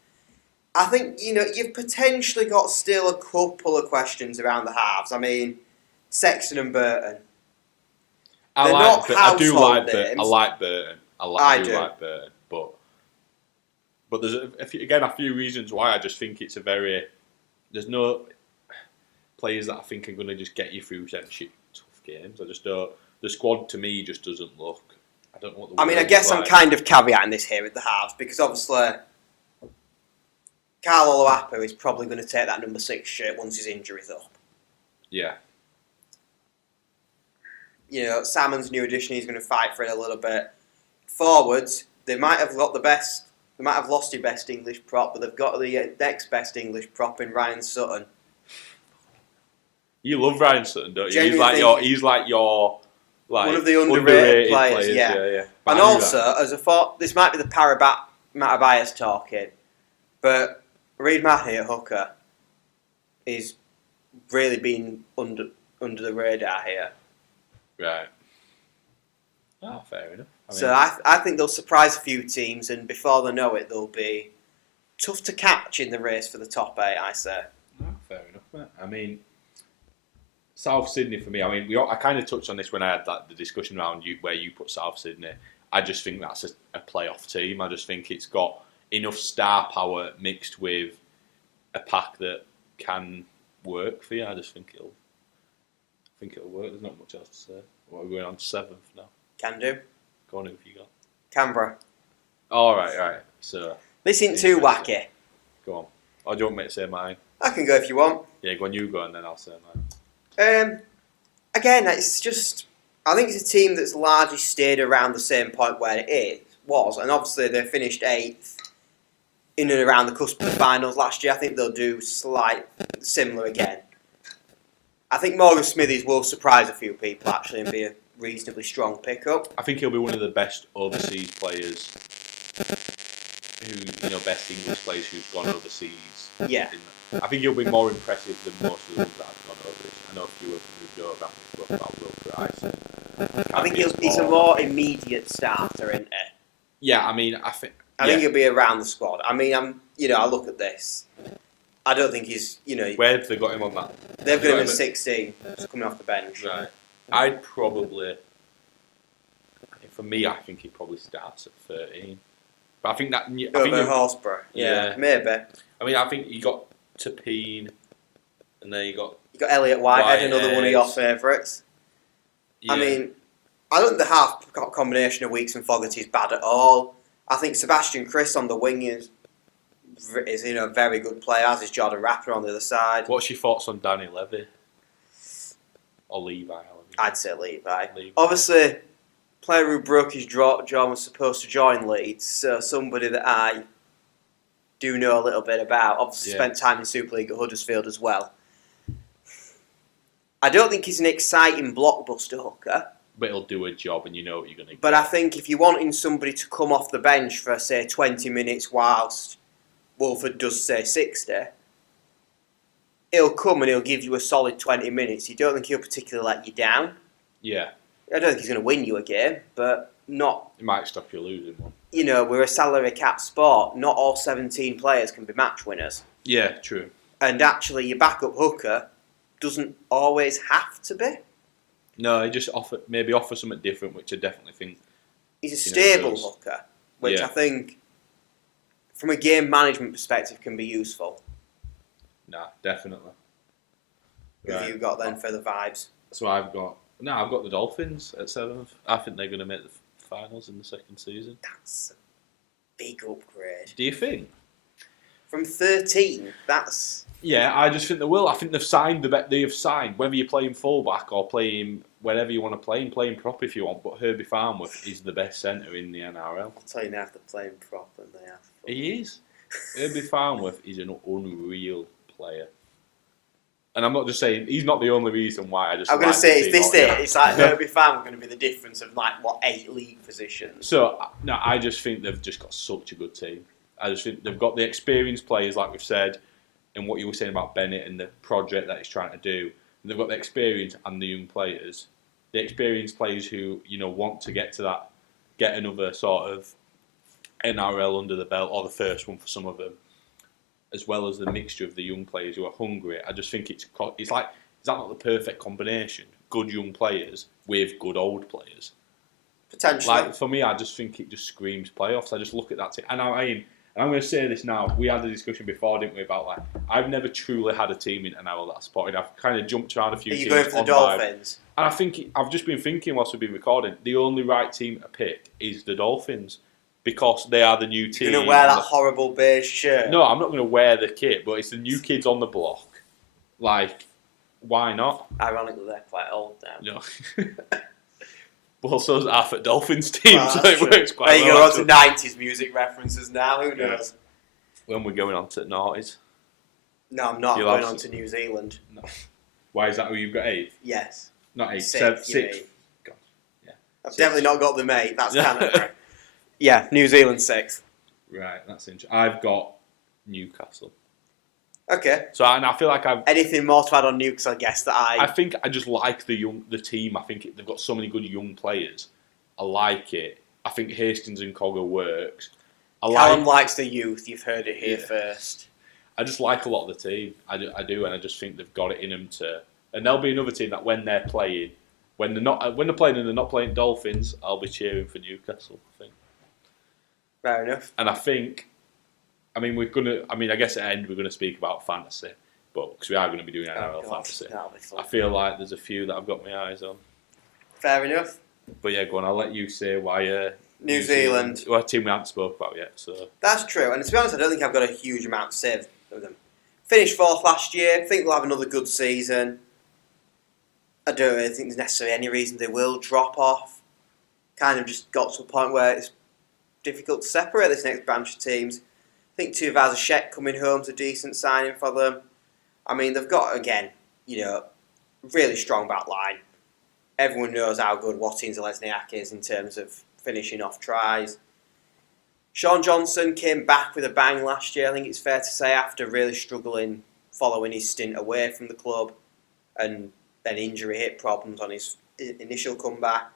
I think, you've potentially got still a couple of questions around the halves. I mean, Sexton and Burton. I do like Burton. I like Burton. But there's a few reasons why I just think it's there's no players that I think are going to just get you through some tough games. I just don't. The squad to me just doesn't look. I don't know what I guess I'm kind of caveating this here at the halves because obviously Carl Oluwapu is probably going to take that number 6 shirt once his injury's up. Yeah. Salmon's new addition. He's going to fight for it a little bit. Forwards, they might have got the best. They might have lost their best English prop, but they've got the next best English prop in Ryan Sutton. You love Ryan Sutton, don't you? Genuinely He's like your one of the underrated players. Yeah. And also, as a thought, this might be the Matt bias talking, but Reid Mahney at hooker is really been under the radar here. Right. Oh, fair enough. So I think they'll surprise a few teams, and before they know it, they'll be tough to catch in the race for the top 8, I say. Oh, fair enough, mate. I mean, South Sydney for me, I kind of touched on this when I had the discussion around where you put South Sydney. I just think that's a playoff team. I just think it's got enough star power mixed with a pack that can work for you. I just think it'll work. There's not much else to say. What, are we going on 7th now? Can do. Go on, who have you got? Canberra. All right. So this isn't too wacky. Go on. Or do you want me to say mine? I can go if you want. Yeah, go on, you go, and then I'll say mine. Again, it's just... I think it's a team that's largely stayed around the same point where it was, and obviously they finished 8th in and around the cusp of the finals last year. I think they'll do similar again. I think Morgan Smithies will surprise a few people, actually, and be a reasonably strong pickup. I think he'll be one of the best overseas players best English players who's gone overseas. Yeah. I think he'll be more impressive than most of the ones that have gone over. I know a few of them moved over. I think about Will Price. I think he's a more immediate starter, isn't he? Yeah, I think he'll be around the squad. I look at this. I don't think he's, Where have they got him on that? They've got him at 16, just coming off the bench. Right. I'd probably, for me, I think he probably starts at 13. But I think that... Over Horsburgh. Yeah, maybe. I think you got Tapine, and then you got... You got Elliot Whitehead, another one of your favourites. Yeah. I don't think the half combination of Weeks and Fogarty is bad at all. I think Sebastian Chris on the wing is a very good player, as is Jordan Rapper on the other side. What's your thoughts on Danny Levy? Or Levi? I'd say Levi. Obviously, player who broke his jaw was supposed to join Leeds, so somebody that I do know a little bit about. Obviously, spent time in Super League at Huddersfield as well. I don't think he's an exciting blockbuster hooker. But he'll do a job, and you know what you're going to get. But I think if you're wanting somebody to come off the bench for, say, 20 minutes whilst Wolford does, say, 60, he'll come and he'll give you a solid 20 minutes. You don't think he'll particularly let you down? Yeah. I don't think he's going to win you a game, but not... It might stop you losing one. We're a salary cap sport. Not all 17 players can be match winners. Yeah, true. And actually, your backup hooker doesn't always have to be. No, he just offer something different, which I definitely think... He's a stable hooker, which I think, from a game management perspective, can be useful. Nah, definitely. Who have you got then for the vibes? So I've got the Dolphins at 7th. I think they're going to make the finals in the second season. That's a big upgrade. Do you think? From 13, that's... Yeah, I just think they will. I think they've signed whether you're playing fullback or playing wherever you want to play, and playing prop if you want. But Herbie Farnworth is the best centre in the NRL. I'll tell you now, if they're playing prop, and they have. He is. Herbie Farnworth is an unreal player. And I'm not just saying he's not the only reason why. I'm going to say it's like Herbie Farnworth going to be the difference of 8 league positions. So no, I just think they've just got such a good team. I just think they've got the experienced players, like we've said. And what you were saying about Bennett and the project that he's trying to do, and they've got the experience and the young players. The experienced players who want to get to that, get another sort of NRL under the belt, or the first one for some of them, as well as the mixture of the young players who are hungry. I just think it's like, is that not the perfect combination? Good young players with good old players. Potentially. For me, I just think it just screams playoffs. I just look at that team, and I'm going to say this now. We had a discussion before, didn't we, about I've never truly had a team in NRL that I supported. I've kind of jumped around a few teams. Are you going for the Dolphins? And I think I've just been thinking whilst we've been recording, the only right team to pick is the Dolphins, because they are the new team. You're going to wear that horrible beige shirt? No, I'm not going to wear the kit, but it's the new kids on the block. Why not? Ironically, they're quite old now. No. Well, so's half at Dolphins team, Well, so that's it true. works quite There you well. go, on to 90s music references now, who knows? When we're going on to noughties. No, I'm not. I'm going on to New Zealand. No. Why is that who you've got 8th? Yes. Not 8th, Sixth. 6th. God. Yeah. I've Sixth. definitely not got the mate. That's Canada. Yeah, New Zealand 6th. Right, that's interesting. I've got Newcastle. Okay. So and I feel like I've... Anything more to add on Newcastle, I guess, that I think I just like the team. I think they've got so many good young players. I like it. I think Hastings and Cogger works. Callum likes the youth. You've heard it here first. I just like a lot of the team. I do, and I just think they've got it in them to. And there'll be another team that when they're playing, when they're playing and they're not playing Dolphins, I'll be cheering for Newcastle. I think. Fair enough. And I think, I guess at the end we're gonna speak about fantasy, but because we are going to be doing NRL fantasy, I feel like there's a few that I've got my eyes on. Fair enough. But yeah, go on. I'll let you say why. New Zealand. Well, a team we haven't spoke about yet. So that's true. And to be honest, I don't think I've got a huge amount to say of them. Finished 4th last year. I think they'll have another good season. I don't really think there's necessarily any reason they will drop off. Kind of just got to a point where it's difficult to separate this next branch of teams. I think Tuvazashek coming home's a decent signing for them. I mean, they've got, again, really strong back line. Everyone knows how good Watkins Lesniak is in terms of finishing off tries. Sean Johnson came back with a bang last year, I think it's fair to say, after really struggling following his stint away from the club and then injury hit problems on his initial comeback.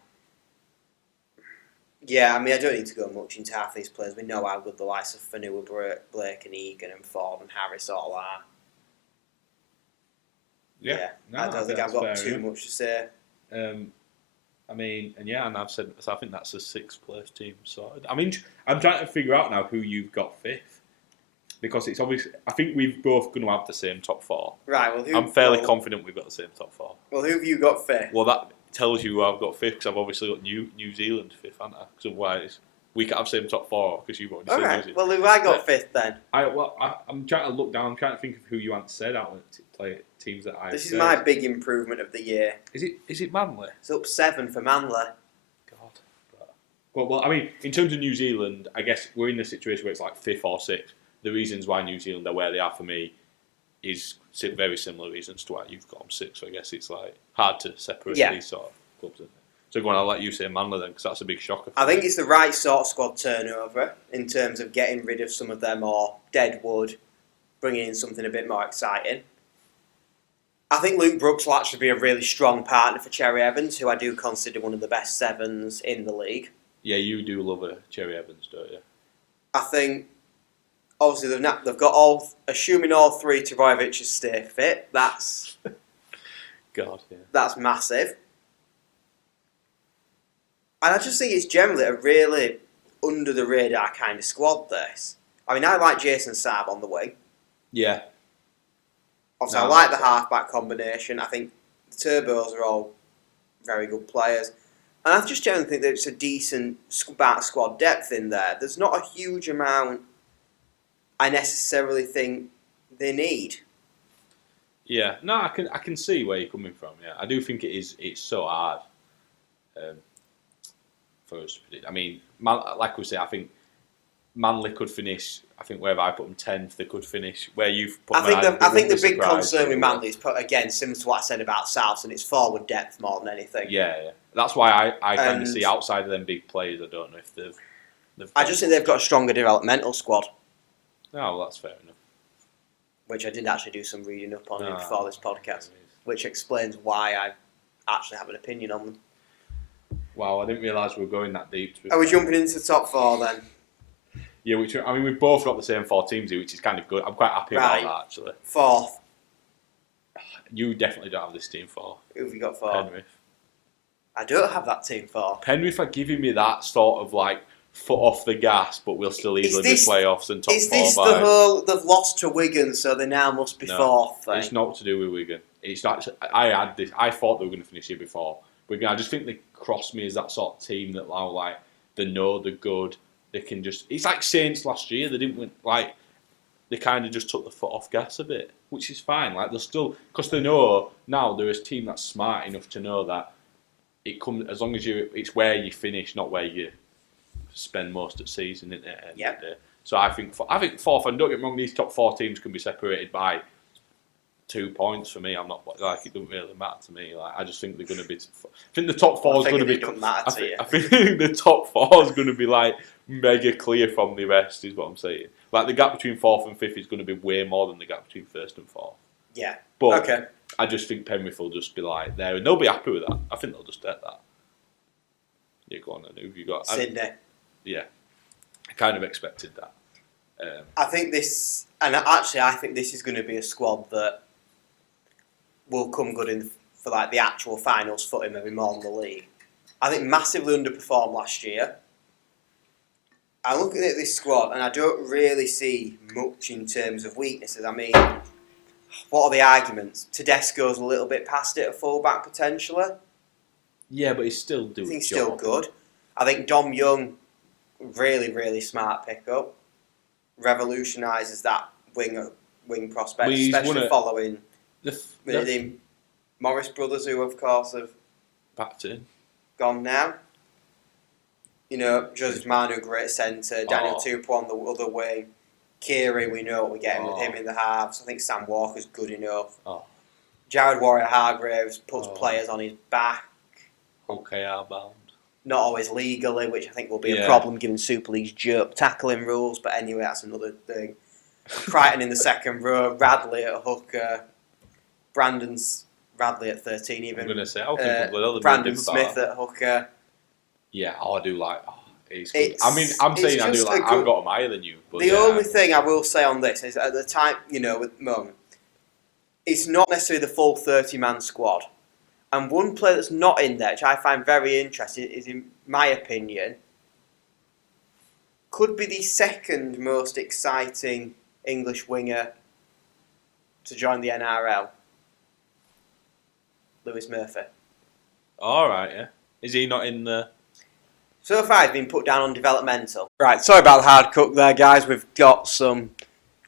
Yeah, I mean, I don't need to go much into half these players. We know how good the likes of Fanua, Blake and Egan and Ford and Harris all are. Yeah. No, I don't think I've got too much to say. And I've said, so I think that's the 6th place team sorted. I mean, I'm trying to figure out now who you've got 5th. Because it's obvious, I think we've both going to have the same top 4. Right, well, I'm fairly confident we've got the same top 4. Well, who have you got 5th? Well, that tells you who I've got 5th, because I've obviously got New Zealand 5th, haven't I? Because otherwise, we can't have the same top 4, because you've already said New Zealand. Well, who have I got 5th then? I'm trying to look down, I'm trying to think of who you haven't said out of the teams that I've This said. is my big improvement of the year. Is it Manly? It's up 7 for Manly. God. Well, I mean, in terms of New Zealand, I guess we're in a situation where it's like 5th or 6th. The reasons why New Zealand are where they are for me is very similar reasons to why you've got them 6th. So I guess it's like hard to separate these sort of clubs, isn't it? So go on, I'll let you say Manly then, because that's a big shocker. I think it's the right sort of squad turnover in terms of getting rid of some of their more dead wood, bringing in something a bit more exciting. I think Luke Brooks will actually be a really strong partner for Cherry Evans, who I do consider one of the best 7s in the league. Yeah, you do love a Cherry Evans, don't you? I think, obviously, they've got assuming all 3 Trbojevics stay fit, that's... God, yeah. That's massive. And I just think it's generally a really under-the-radar kind of squad, this. I mean, I like Jason Saab on the wing. Yeah. Obviously, I like the half-back combination. I think the Turbos are all very good players. And I just generally think that it's a decent squad depth in there. There's not a huge amount I necessarily think they need. Yeah, no, I can see where you're coming from. Yeah, I do think it's so hard for us to predict. I mean, like we say, I think Manly could finish. I think wherever I put them 10th, they could finish where you've put them. I think the big concern with Manly is, again, similar to what I said about South, and it's forward depth more than anything. Yeah. That's why I kind of see outside of them big players. I don't know if they've. I just think they've got a stronger developmental squad. Oh, well, that's fair enough. Which I did actually do some reading up on before this podcast, which explains why I actually have an opinion on them. Wow, I didn't realise we were going that deep. Are we jumping into the top 4 then? Yeah, we've both got the same 4 teams here, which is kind of good. I'm quite happy about that, actually. 4th. You definitely don't have this team 4. Who have you got 4? Penrith. I don't have that team 4. Penrith are giving me that sort of like foot off the gas, but we'll still easily be playoffs and top 4 Is this the whole they've lost to Wigan, so they now must be 4th thing? It's not to do with Wigan. It's actually, I thought they were going to finish here before Wigan. I just think they cross me as that sort of team that now, like, they know they're good. They can just... It's like Saints last year. They didn't win... Like, they kind of just took the foot off gas a bit, which is fine. Like, they're still... Because they know now they're a team that's smart enough to know that it comes as long as it's where you finish, not where you spend most of the season, isn't it? Yeah. So I think fourth, and don't get me wrong, these top 4 teams can be separated by 2 points for me. I'm not like it doesn't really matter to me. Like I just think they're going to be. I think the top 4 is going to be. I think the top 4 is going to be like mega clear from the rest. Is what I'm saying. Like the gap between 4th and 5th is going to be way more than the gap between 1st and 4th. Yeah. But okay. I just think Penrith will just be like there, and they'll be happy with that. I think they'll just take that. Yeah, go on then. Who've you got? Sydney. Yeah, I kind of expected that. I think this, and actually, I think this is going to be a squad that will come good for like the actual finals footing, maybe more than the league. I think massively underperformed last year. I'm looking at this squad, and I don't really see much in terms of weaknesses. I mean, what are the arguments? Tedesco's a little bit past it at fullback potentially. Yeah, but he's still doing. I think he's still good. I think Dom Young, really, really smart pickup. Revolutionises that wing prospect, especially following the Morris brothers, who of course have packed in, gone now. You know, Joseph Manu, great centre. Daniel Tupou on the other wing. Kiri, we know what we're getting with him in the halves. I think Sam Walker's good enough. Jared Warrior-Hargraves puts players on his back. OKR bound. Not always legally, which I think will be a problem given Super League's jerk tackling rules. But anyway, that's another thing. Crichton in the second row, Radley at hooker, Radley at 13 even. I'm going to say, Brandon Smith at hooker. Yeah, I do like. He's good. I mean, I'm saying I do like. I've got him higher than you. But the only thing I will say on this is at the time, you know, with moment, it's not necessarily the full 30-man squad. And one player that's not in there, which I find very interesting, is, in my opinion, could be the second most exciting English winger to join the NRL. Lewis Murphy. All right, yeah. Is he not in the... So far, he's been put down on developmental. Right, sorry about the hard cook there, guys. We've got some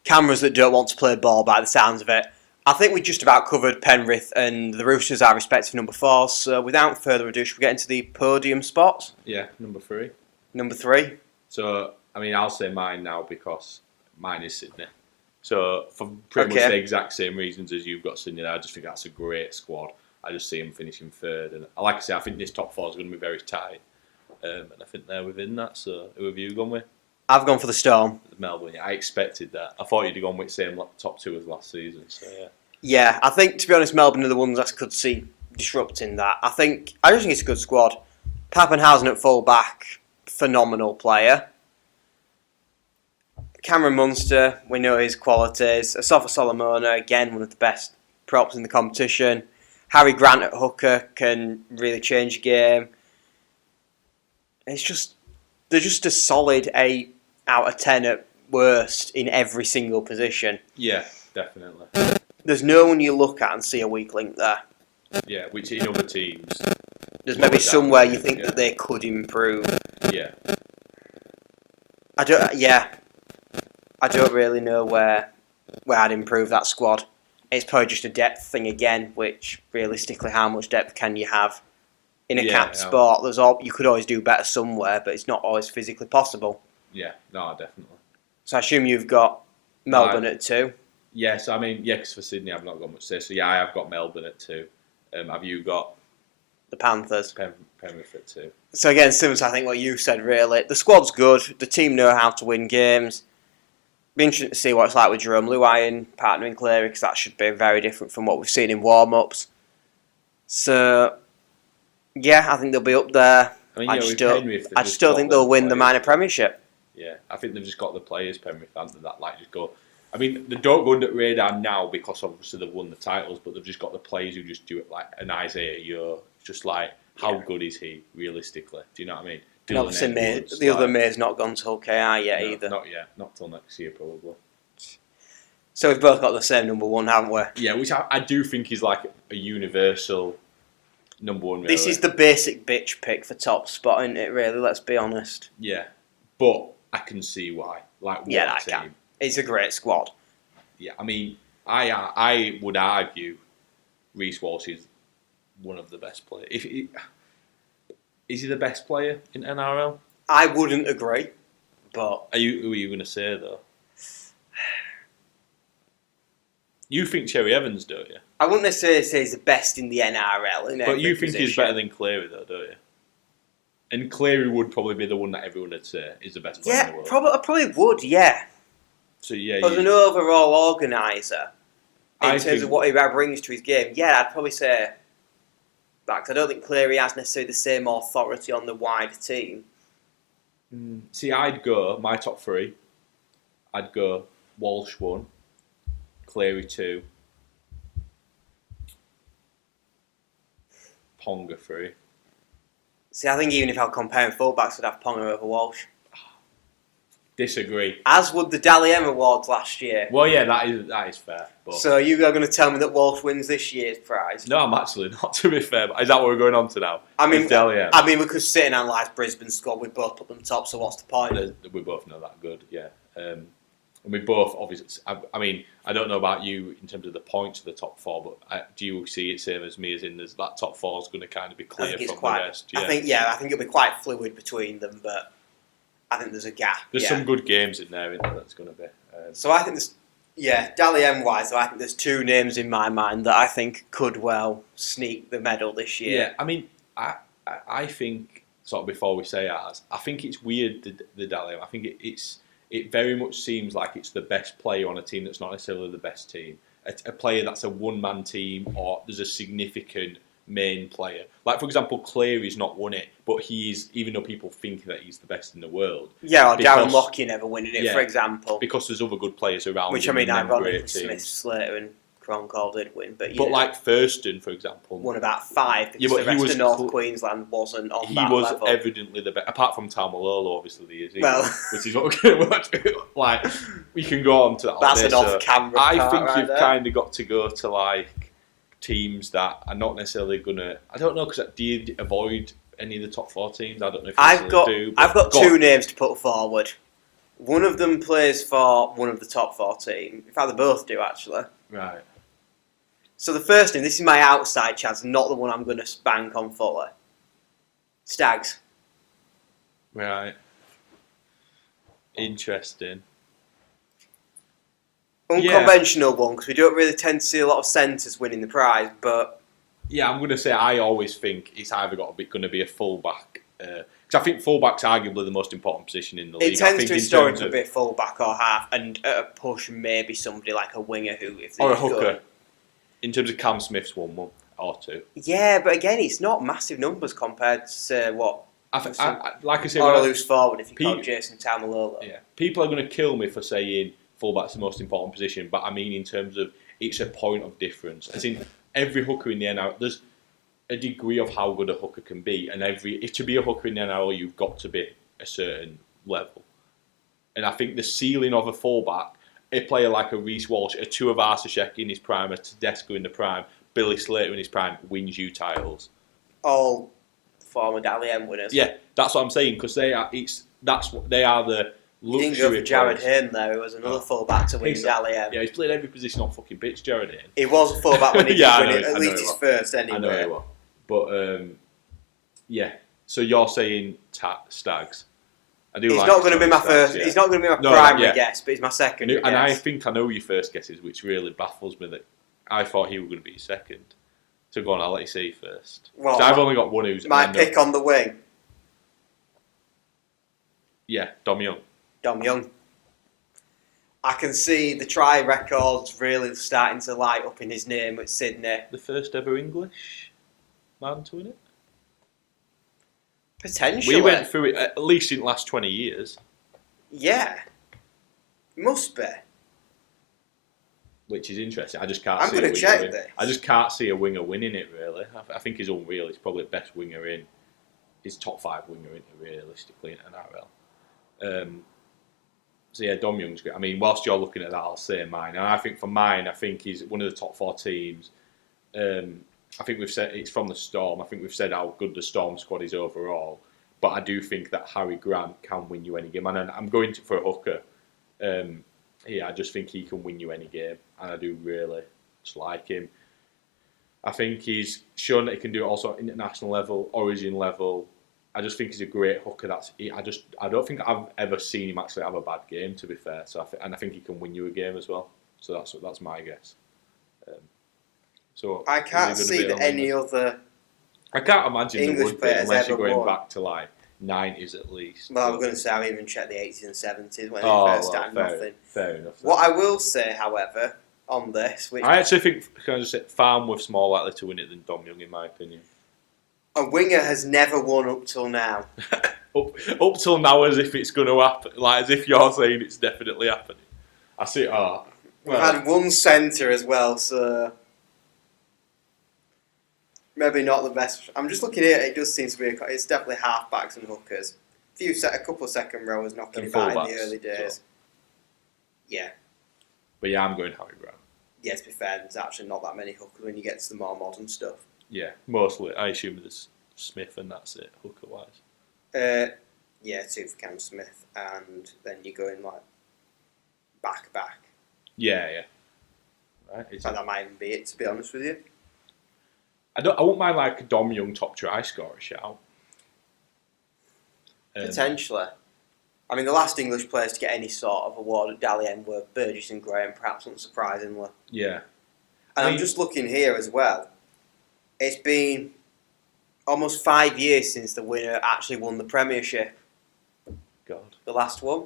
cameras that don't want to play ball by the sounds of it. I think we just about covered Penrith and the Roosters, our respective number 4. So without further ado, should we get into the podium spots? Yeah, number 3. Number 3. So, I mean, I'll say mine now because mine is Sydney. So, for pretty much the exact same reasons as you've got Sydney, I just think that's a great squad. I just see them finishing 3rd. And like I say, I think this top 4 is going to be very tight. And I think they're within that. So, who have you gone with? I've gone for the Storm. Melbourne, yeah. I expected that. I thought you'd have gone with the same top 2 as last season. So, yeah. Yeah, I think, to be honest, Melbourne are the ones I could see disrupting that. I just think it's a good squad. Pappenhausen at full-back, phenomenal player. Cameron Munster, we know his qualities. Asafa Solomona, again, one of the best props in the competition. Harry Grant at hooker can really change the game. They're just a solid 8 out of 10 at worst in every single position. Yeah, definitely. There's no one you look at and see a weak link there. Yeah, which in other teams... There's maybe somewhere you think that they could improve. Yeah. I don't really know where I'd improve that squad. It's probably just a depth thing again, which realistically, how much depth can you have in a cap sport? You could always do better somewhere, but it's not always physically possible. Yeah, no, definitely. So I assume you've got Melbourne at 2. Yes, I mean, because for Sydney I've not got much to say. So yeah, I have got Melbourne at 2. Have you got the Panthers? Penrith at 2. So again, similar to I think what you said. Really, the squad's good. The team know how to win games. Be interesting to see what it's like with Jerome Luai partnering Cleary, because that should be very different from what we've seen in warm-ups. So yeah, I think they'll be up there. I mean, I still think they'll win the minor premiership. Yeah, I think they've just got the players, Penrith, haven't they, that like just go. I mean, they don't go under the radar now because obviously they've won the titles, but they've just got the players who just do it like an Isaiah Yeo. Just like, how good is he realistically? Do you know what I mean? And obviously, the other May's not gone to OKR yet either. Not yet. Not till next year, probably. So we've both got the same number 1, haven't we? Yeah, which I do think is like a universal number 1. Really. This is the basic bitch pick for top spot, isn't it, really? Let's be honest. Yeah. But I can see why. Like, I can. It's a great squad. Yeah, I mean, I would argue Reece Walsh is one of the best players. Is he the best player in NRL? I wouldn't agree, but Who are you going to say though? You think Cherry Evans, don't you? I wouldn't necessarily say he's the best in the NRL. But you think he's better than Cleary, though, don't you? And Cleary would probably be the one that everyone would say is the best player in the world. I probably would, yeah. So yeah, as an overall organiser, in terms of what he brings to his game, yeah, I'd probably say that, because I don't think Cleary has necessarily the same authority on the wider team. See, I'd go my top three. I'd go Walsh 1, Cleary 2, Ponga 3. See, I think even if I'm comparing fullbacks, I'd have Ponga over Walsh. Disagree. As would the Dally M Awards last year. Well, yeah, that is fair. But so you are going to tell me that Walsh wins this year's prize? No, I'm actually not, to be fair. But is that what we're going on to now? I mean, we could sit and analyse Brisbane's squad. We both put them top, so what's the point? We both know that good, yeah. And we both, obviously, I mean, I don't know about you in terms of the points of the top four, but do you see it same as me, as in that top four is going to kind of be clear from the rest? Yeah. I think it'll be quite fluid between them, but I think there's a gap. There's some good games in there, isn't there, that's going to be. So I think Dally M-wise, I think there's two names in my mind that I think could well sneak the medal this year. Yeah, I mean, I think, sort of before we say ours, I think it's weird, the Dally M. I think it very much seems like it's the best player on a team that's not necessarily the best team. A player that's a one-man team, or there's a significant main player. Like, for example, Cleary's not won it, but he's, even though people think that he's the best in the world. Yeah, or Darren Lockyer never winning it, for example. Because there's other good players around. Which, I mean, ironically, Smith, Slater and Cronkall did win. But like Thurston, for example. Won about 5, because the rest of North Queensland wasn't on that level. He was evidently the best, apart from Taumalolo, obviously, which is what we're going to watch. Like, we can go on to that. That's an off-camera I think you've kind of got to go to, like, teams that are not necessarily going to... I don't know, because do you avoid any of the top 4 teams? I don't know if you I've got two names to put forward. One of them plays for one of the top 4 teams. In fact, they both do, actually. Right. So the first name, this is my outside chance, not the one I'm going to bank on fully. Stags. Right. Interesting. Unconventional one, because we don't really tend to see a lot of centres winning the prize, but... Yeah, I'm going to say I always think it's either going to be a fullback. Because I think fullback's arguably the most important position in the league. It tends to historically be fullback or half, and at a push, maybe somebody like a winger who... Or a hooker. In terms of Cam Smith's 1 month or 2. Yeah, but again, it's not massive numbers compared to, say, what... like I said... Or a loose forward, if you call Jason Taumalolo. Yeah. People are going to kill me for saying fullback's the most important position, but I mean in terms of it's a point of difference. As in, every hooker in the NRL, there's a degree of how good a hooker can be, and if to be a hooker in the NRL, you've got to be a certain level. And I think the ceiling of a fullback, a player like a Reece Walsh, a Tuivasa-Sheck in his prime, a Tedesco in the prime, Billy Slater in his prime, wins you titles. All former Dally M winners. Yeah, that's what I'm saying, because they are the luxury. You didn't go for Jared Hayne there, who was another fullback to win Dally M. Yeah, he's played every position on fucking pitch, Jared Hayne. He was a fullback when he did win it, at least his first anyway. I know he was. But, yeah, so you're saying Stags. He's not going to be my first. Yeah. He's not going to be my primary guess, but he's my second. And I think I know your first guesses, which really baffles me that I thought he was going to be second. So go on, I'll let you say first. Well, I've only got one who's my pick on the wing. Yeah, Dom Young. Dom Young. I can see the try records really starting to light up in his name at Sydney. The first ever English man to win it. Potentially. We went through it at least in the last 20 years. Yeah. Must be. Which is interesting. I just can't I'm see a going to check win. this. I just can't see a winger winning it, really. I think he's unreal. He's probably the best winger in. He's top 5 winger in, realistically, in NRL. So yeah, Dom Young's great. I mean, whilst you're looking at that, I'll say mine. And I think for mine, I think he's one of the top 4 teams. I think we've said it's from the Storm. I think we've said how good the Storm squad is overall. But I do think that Harry Grant can win you any game. And I'm going for a hooker. Yeah, I just think he can win you any game. And I do really just like him. I think he's shown that he can do it also at international level, origin level. I just think he's a great hooker. I don't think I've ever seen him actually have a bad game, to be fair. So I think he can win you a game as well. So that's my guess. So I can't see that any other. I can't imagine English there would be unless you're going won. back to like 90s at least. Well, I'm going to say I've even checked the 80s and 70s when they first started nothing. Fair enough. What I will say, however, on this, which I actually think Farnworth's more likely to win it than Dom Young, in my opinion. a winger has never won up till now. up till now, as if it's going to happen, like as if you're saying it's definitely happening. I see. We've had one centre as well, so maybe not the best. I'm just looking here. It does seem to be. It's definitely half-backs and hookers. A couple of second rowers knocking it back in the early days. So. Yeah. But yeah, I'm going Harry Brown. Yeah, to be fair, there's actually not that many hookers when you get to the more modern stuff. Yeah, mostly. I assume there's Smith and that's it, hooker-wise. Yeah, 2 for Cam Smith, and then you go in like back. Yeah. Right. And that might even be it, to be honest with you. I wouldn't mind like a Dom Young top try scorer shout. Potentially. I mean, the last English players to get any sort of award at Dally M were Burgess and Graham, perhaps unsurprisingly. Yeah. And I'm just looking here as well. It's been almost 5 years since the winner actually won the Premiership. God. The last one.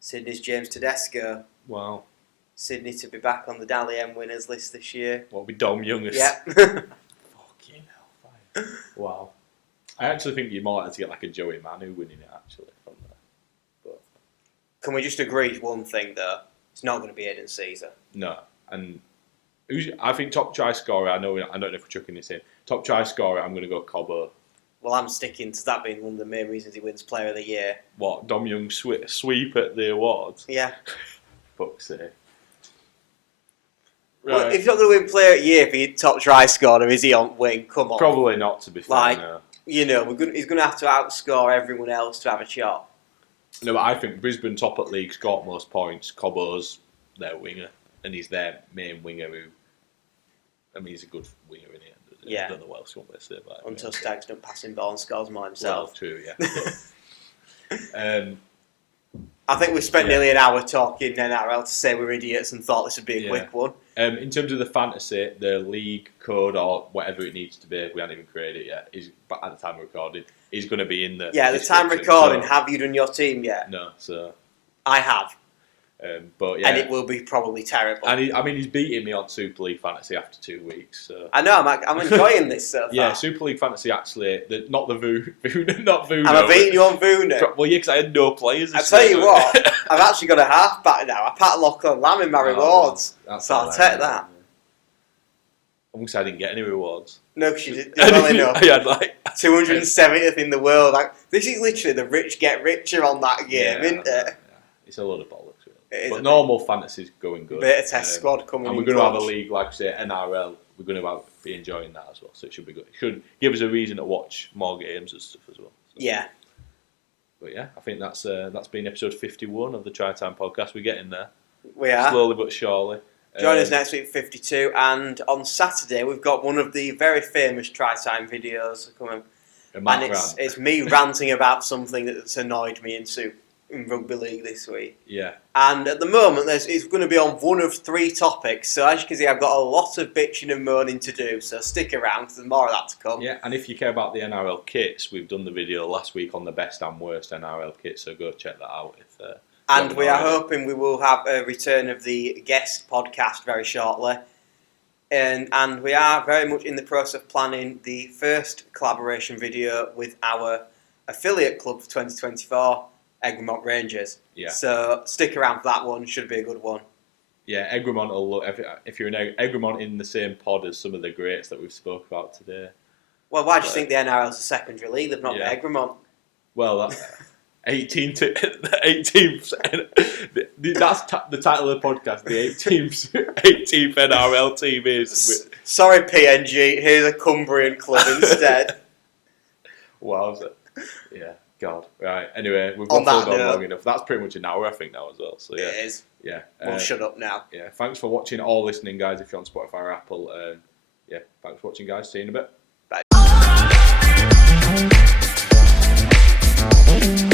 Sydney's James Tedesco. Wow. Sydney to be back on the Dally M winners list this year. What will be Dom Young? Yeah. Fucking hell, fine. Wow. I actually think you're more likely to get like a Joey Manu winning it actually from there. But can we just agree one thing though? It's not going to be Aidan Caesar. No. And I think top try scorer, I don't know if we're chucking this in. Top try scorer, I'm going to go Cobbo. Well, I'm sticking to that being one of the main reasons he wins Player of the Year. What, Dom Young sweep at the awards? Yeah. Fuck's sake. Right. Well, if he's not going to win Player of the Year for your top try scorer, is he on wing? Come on. Probably not, to be fair. Like, no. You know, he's going to have to outscore everyone else to have a shot. No, but I think Brisbane top at league scored most points. Cobbo's their winger, and he's their main winger who, I mean, he's a good winger in the end. Yeah. I don't know what else you want to say about him. Until Staggs don't pass him ball and scores more himself. Well, true, yeah. But, I think we spent nearly an hour talking NRL to say we're idiots and thought this would be a quick one. In terms of the fantasy, the league code or whatever it needs to be, we haven't even created it yet. But at the time of recording, is going to be in the the time recording. So, have you done your team yet? No, so I have. But yeah, and it will be probably terrible. And he's beating me on Super League Fantasy after 2 weeks. So. I know, I'm enjoying this so far. Yeah, Super League Fantasy actually, not the Vuno, not Vuno. Am I beating you on Vuno? Well, yeah, because I had no players. I tell you what, I've actually got a half-back now. I pat Lachlan Lamb in my rewards, so I'll take that. I wish I didn't get any rewards. No, because you did well enough. I had like 270th in the world. This is literally the rich get richer on that game, isn't it? Yeah. It's a load of bollocks. But normal fantasy's going good. Bit of test squad coming in. And we're going to have a league, like I say, NRL. We're going to be enjoying that as well. So it should be good. It should give us a reason to watch more games and stuff as well. So. Yeah. But yeah, I think that's been episode 51 of the Try Time podcast. We're getting there. We are. Slowly but surely. Join us next week, 52. And on Saturday, we've got one of the very famous Try Time videos coming. And it's me ranting about something that's annoyed me in rugby league this week. Yeah. And at the moment, it's going to be on one of 3 topics. So as you can see, I've got a lot of bitching and moaning to do. So stick around, because there's more of that to come. Yeah, and if you care about the NRL kits, we've done the video last week on the best and worst NRL kits. So go check that out. And we are hoping we will have a return of the guest podcast very shortly. And we are very much in the process of planning the first collaboration video with our affiliate club for 2024. Egremont Rangers. Yeah. So stick around for that one. Should be a good one. Yeah, Egremont will look. If you're an Egremont in the same pod as some of the greats that we've spoke about today. Well, why do you think the NRL's a secondary league? They've not got Egremont. Well, 18th. That's the title of the podcast. The 18th NRL team is. Sorry, PNG. Here's a Cumbrian club instead. Wowza. Yeah. God. Right. Anyway, we've gone long enough. That's pretty much an hour, I think, now as well. So yeah. It is. Yeah. We'll shut up now. Yeah. Thanks for watching or listening, guys. If you're on Spotify or Apple. Yeah. Thanks for watching, guys. See you in a bit. Bye. Bye.